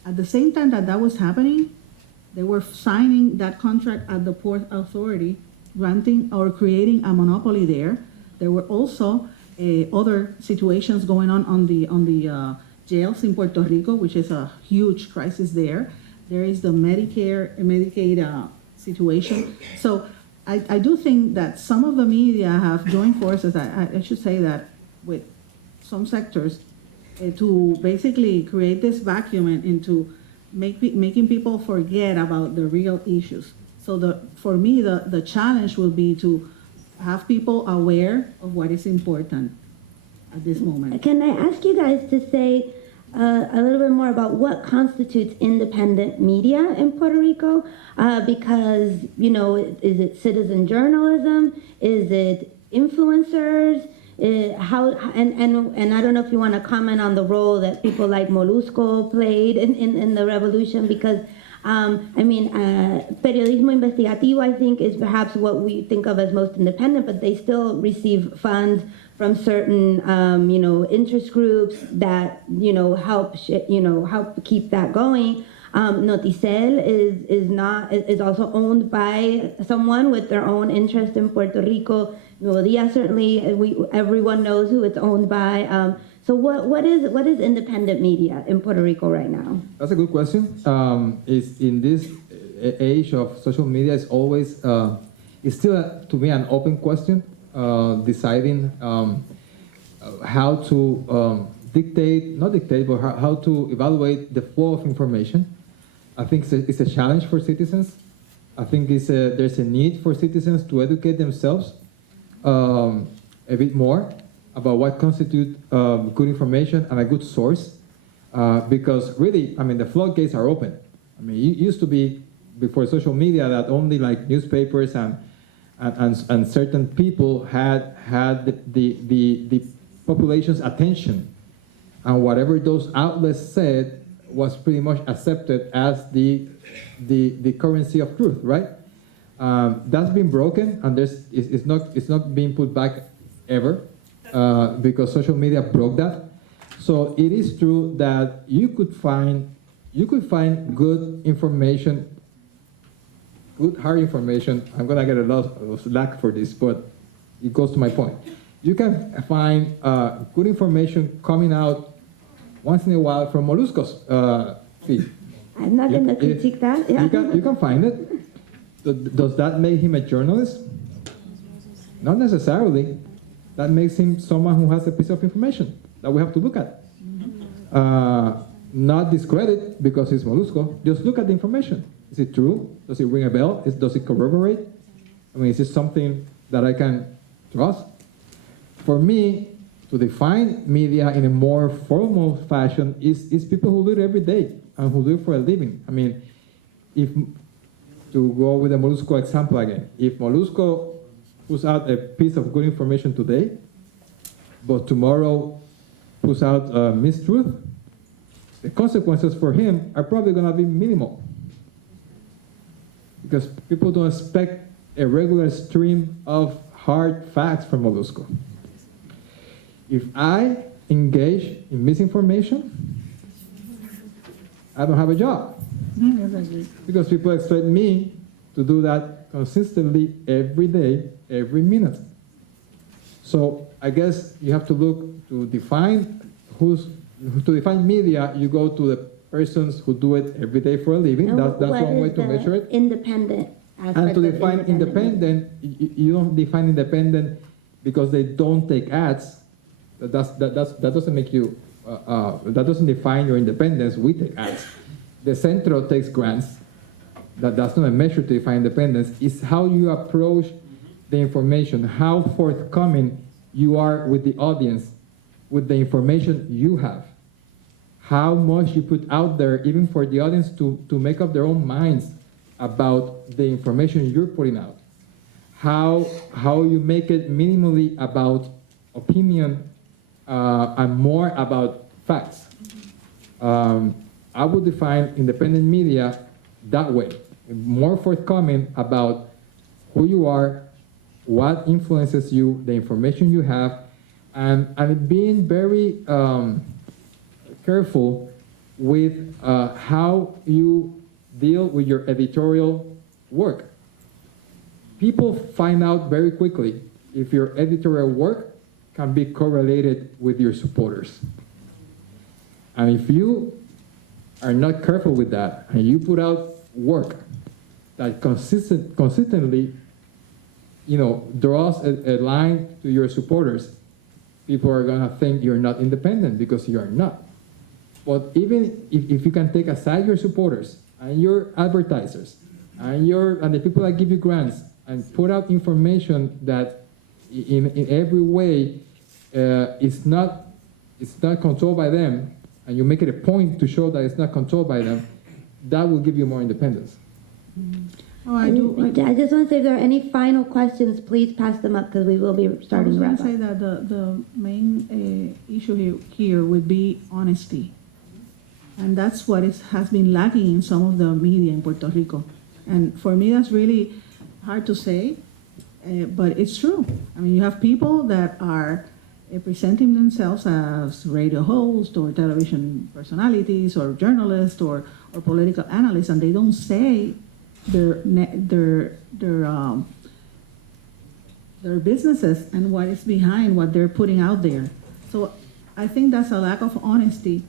At the same time that was happening, they were signing that contract at the Port Authority, granting or creating a monopoly there. There were also other situations going on the jails in Puerto Rico, which is a huge crisis there. There is the Medicaid situation. So I do think that some of the media have joined forces, I should say that, with some sectors to basically create this vacuum and to making people forget about the real issues. So for me, the challenge will be to have people aware of what is important at this moment. Can I ask you guys to say a little bit more about what constitutes independent media in Puerto Rico? Because, is it citizen journalism? Is it influencers? How and I don't know if you want to comment on the role that people like Molusco played in the revolution, because periodismo investigativo, I think, is perhaps what we think of as most independent, but they still receive funds from certain interest groups that help keep that going. NotiCel is also owned by someone with their own interest in Puerto Rico. Moderator, certainly, everyone knows who it's owned by. So what is independent media in Puerto Rico right now? That's a good question. Is in this age of social media, it's always it's still to me an open question. Deciding how to not dictate, but how to evaluate the flow of information. I think it's a challenge for citizens. I think there's a need for citizens to educate themselves a bit more about what constitutes good information and a good source, because really, the floodgates are open. It used to be, before social media, that only like newspapers and certain people had the population's attention, and whatever those outlets said was pretty much accepted as the currency of truth, right? That's been broken, and it's not being put back ever, because social media broke that. So it is true that you could find good information, good hard information. I'm gonna get a lot of slack for this, but it goes to my point. You can find good information coming out once in a while from Molusco's feed. I'm not going to critique that. Yeah. You can find it. Does that make him a journalist? Not necessarily. That makes him someone who has a piece of information that we have to look at. Not discredit because it's Molusco. Just look at the information. Is it true? Does it ring a bell? Does it corroborate? I mean, is this something that I can trust? For me, to define media in a more formal fashion is people who do it every day and who do it for a living. I mean, if, to go with the Molusco example again, if Molusco puts out a piece of good information today, but tomorrow puts out a mistruth, the consequences for him are probably going to be minimal. Because people don't expect a regular stream of hard facts from Molusco. If I engage in misinformation, I don't have a job. Exactly. Because people expect me to do that consistently every day, every minute. So I guess you have to look to define media, you go to the persons who do it every day for a living. And That's what one way is to the measure it. Independent aspect And to of define independent, you don't define independent because they don't take ads. That doesn't make you, that doesn't define your independence. We take ads. The Centro takes grants. That's not a measure to define independence. It's how you approach the information, how forthcoming you are with the audience, with the information you have. How much you put out there, even for the audience to make up their own minds about the information you're putting out. How you make it minimally about opinion and more about facts. I would define independent media that way, more forthcoming about who you are, what influences you, the information you have, and being very careful with how you deal with your editorial work. People find out very quickly if your editorial work can be correlated with your supporters. And if you are not careful with that, and you put out work that consistently, draws a line to your supporters, people are gonna think you're not independent because you are not. But even if you can take aside your supporters and your advertisers and the people that give you grants and put out information that in every way it's not controlled by them, and you make it a point to show that it's not controlled by them, that will give you more independence. Oh, I do. I just want to say if there are any final questions, please pass them up because we will be starting to I wrap was going up. to say that the main issue here would be honesty. And that's what has been lacking in some of the media in Puerto Rico. And for me, that's really hard to say, but it's true. I mean, you have people that are presenting themselves as radio hosts or television personalities or journalists or political analysts, and they don't say their businesses and what is behind what they're putting out there. So I think that's a lack of honesty,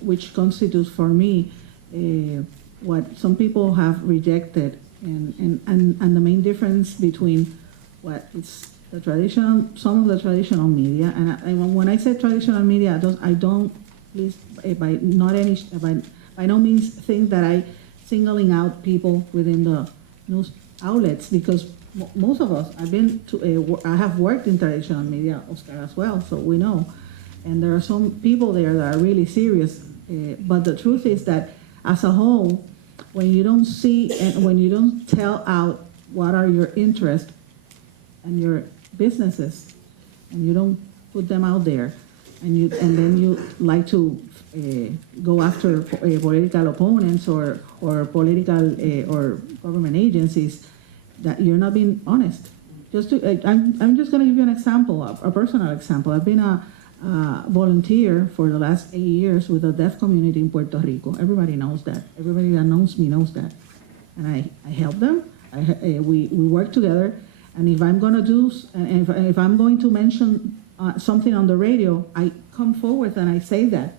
which constitutes for me what some people have rejected, and the main difference between what is the traditional, some of the traditional media, and when I say traditional media, I don't please by no means think that I singling out people within the news outlets, because most of us, I have worked in traditional media, Oscar, as well, so we know, and there are some people there that are really serious, but the truth is that as a whole, when you don't see and when you don't tell out what are your interests and your businesses, and you don't put them out there, and then you like to go after political opponents or political or government agencies, that you're not being honest. I'm just going to give you an example, a personal example. I've been a volunteer for the last 8 years with the deaf community in Puerto Rico. Everybody knows that. Everybody that knows me knows that. And I help them. We work together. And if I'm going to do, and if I'm going to mention something on the radio, I come forward and I say that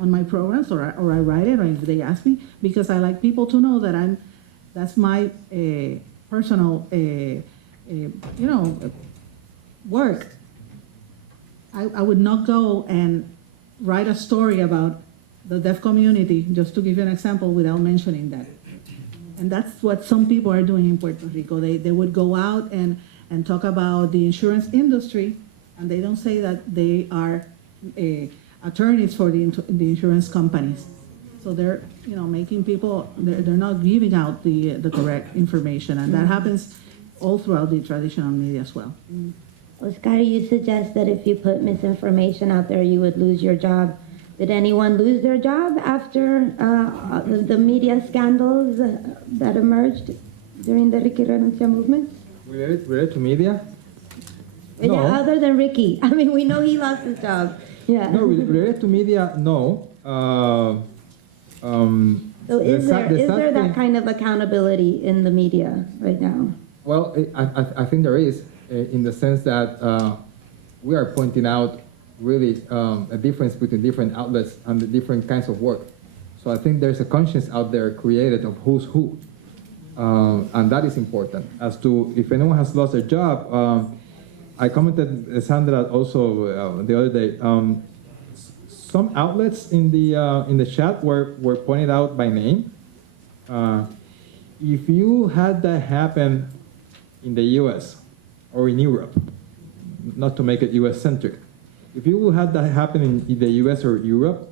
on my programs, or I write it, or if they ask me, because I like people to know that that's my personal, work. I would not go and write a story about the deaf community, just to give you an example, without mentioning that. And that's what some people are doing in Puerto Rico. They would go out and talk about the insurance industry, and they don't say that they are attorneys for the insurance companies. So they're, making people, they're not giving out the correct information, and that happens all throughout the traditional media as well. Oscar, you suggest that if you put misinformation out there, you would lose your job. Did anyone lose their job after the media scandals that emerged during the Ricky Renuncia movement? Related to media? Yeah, No. other than Ricky. I mean, we know he lost his job. Yeah. No, related to media, no. So is the sad there that thing- kind of accountability in the media right now? Well, I think there is, in the sense that we are pointing out really a difference between different outlets and the different kinds of work. So I think there's a conscience out there created of who's who, and that is important. As to if anyone has lost their job, I commented, Sandra, also the other day. Some outlets in the chat were pointed out by name. If you had that happen in the U.S. or in Europe, not to make it U.S.-centric, if you had that happen in the U.S. or Europe,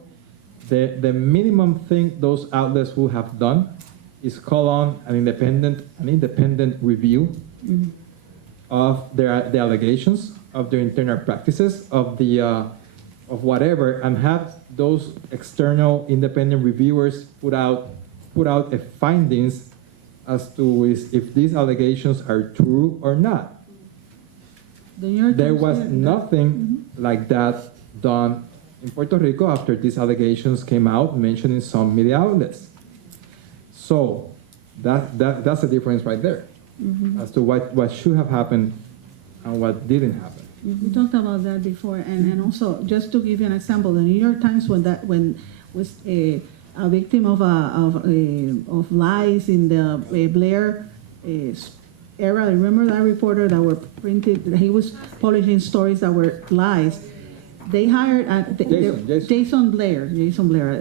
the minimum thing those outlets would have done is call on an independent review of the allegations, of their internal practices, of whatever, and have those external independent reviewers put out a findings as to if these allegations are true or not. The New York There Times was did that. nothing like that done in Puerto Rico after these allegations came out, mentioned in some media outlets. So that's a difference right there as to what should have happened and what didn't happen. We talked about that before, and also just to give you an example, the New York Times when was a victim of lies in the Blair era. Remember that reporter that were printed? He was publishing stories that were lies. They hired Jason Blair.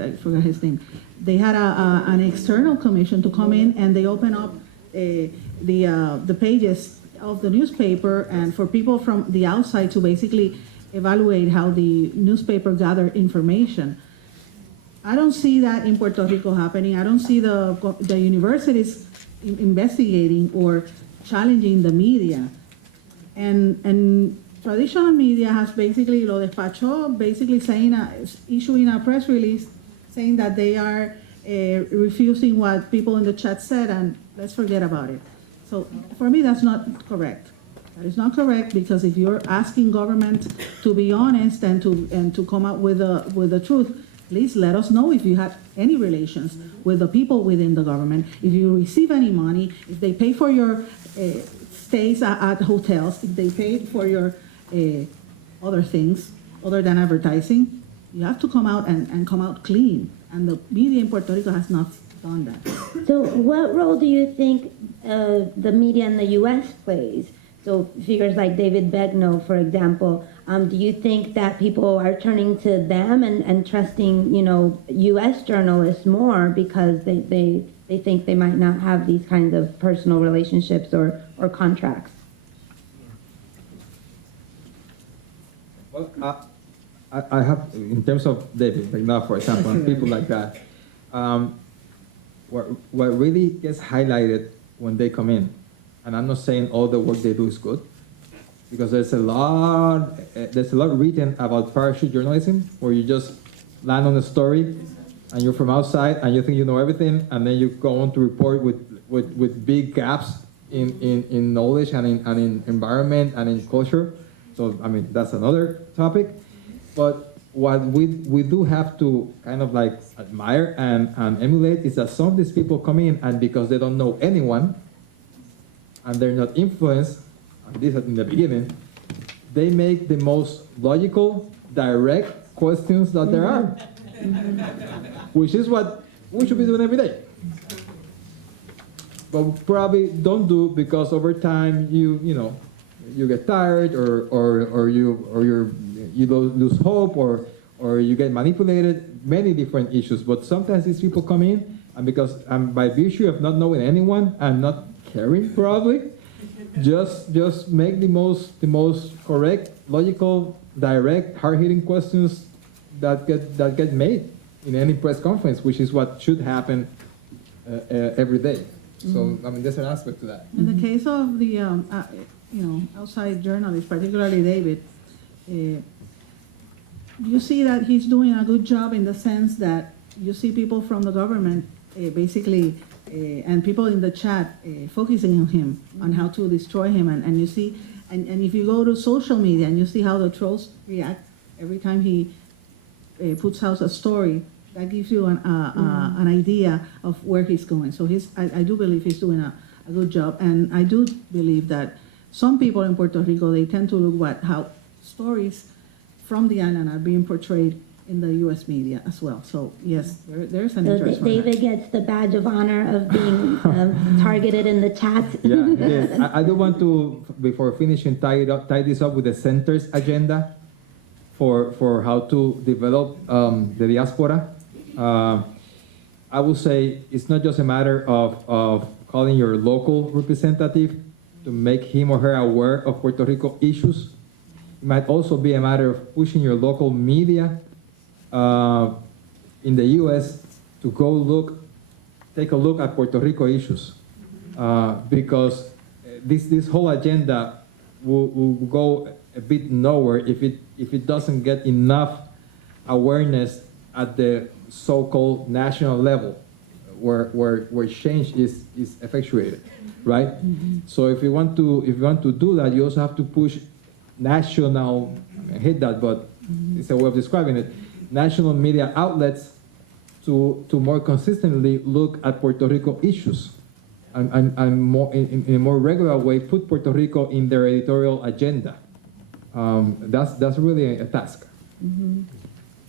I forgot his name. They had an external commission to come in, and they opened up the pages of the newspaper, and for people from the outside to basically evaluate how the newspaper gathered information. I don't see that in Puerto Rico happening. I don't see the universities investigating or challenging the media. And traditional media has basically lo despachó, basically saying, issuing a press release saying that they are refusing what people in the chat said, and let's forget about it. So for me, that's not correct. That is not correct, because if you're asking government to be honest and to come up with the truth, please let us know if you have any relations with the people within the government, if you receive any money, if they pay for your stays at hotels, if they pay for your other things other than advertising. You have to come out and come out clean. And the media in Puerto Rico has not done that. So what role do you think the media in the U.S. plays? So figures like David Begnaud, for example, do you think that people are turning to them and trusting, U.S. journalists more because they think they might not have these kinds of personal relationships or contracts? Well, I have, in terms of David Begnaud, for example, and people like that, what really gets highlighted when they come in, and I'm not saying all the work they do is good, because there's a lot written about parachute journalism, where you just land on a story, and you're from outside, and you think you know everything, and then you go on to report with big gaps in knowledge and in environment and in culture. So, I mean, that's another topic. But what we do have to kind of like admire and emulate is that some of these people come in, and because they don't know anyone, and they're not influenced, at least in the beginning, they make the most logical, direct questions that there are, which is what we should be doing every day. But we probably don't do, because over time you get tired, or you lose hope, or you get manipulated. Many different issues. But sometimes these people come in And because by virtue of not knowing anyone and not caring, probably, just make the most correct, logical, direct, hard-hitting questions that get made in any press conference, which is what should happen every day. So I mean, there's an aspect to that. In the case of the, outside journalists, particularly David, you see that he's doing a good job in the sense that you see people from the government, basically, and people in the chat focusing on him, on how to destroy him, and you see, and if you go to social media and you see how the trolls react every time he puts out a story, that gives you an idea of where he's going. So I do believe he's doing a good job, and I do believe that some people in Puerto Rico, they tend to look at how stories from the island are being portrayed in the U.S. media as well. So yes, there's an So interest for David that. gets the badge of honor of being targeted in the chat. Yeah, yes. I do want to, before finishing, tie this up with the center's agenda for how to develop the diaspora. I would say it's not just a matter of calling your local representative to make him or her aware of Puerto Rico issues. It might also be a matter of pushing your local media in the U.S. to take a look at Puerto Rico issues, because this whole agenda will go a bit nowhere if it doesn't get enough awareness at the so-called national level, where change is effectuated, right? So if you want to do that, you also have to push national. I hate that, but it's a way of describing it. National media outlets to more consistently look at Puerto Rico issues and more in a more regular way put Puerto Rico in their editorial agenda. That's really a task.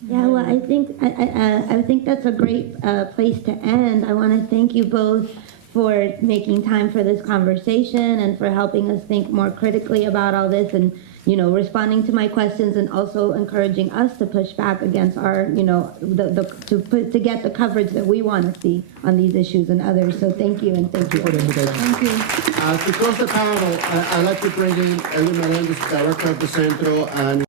Yeah, well, I think that's a great place to end. I want to thank you both for making time for this conversation and for helping us think more critically about all this, and responding to my questions, and also encouraging us to push back against our to get the coverage that we want to see on these issues and others. So thank you, and thank you. Thank you. To close the panel, I'd like to bring in Elder Melendez, Director of the Centro, and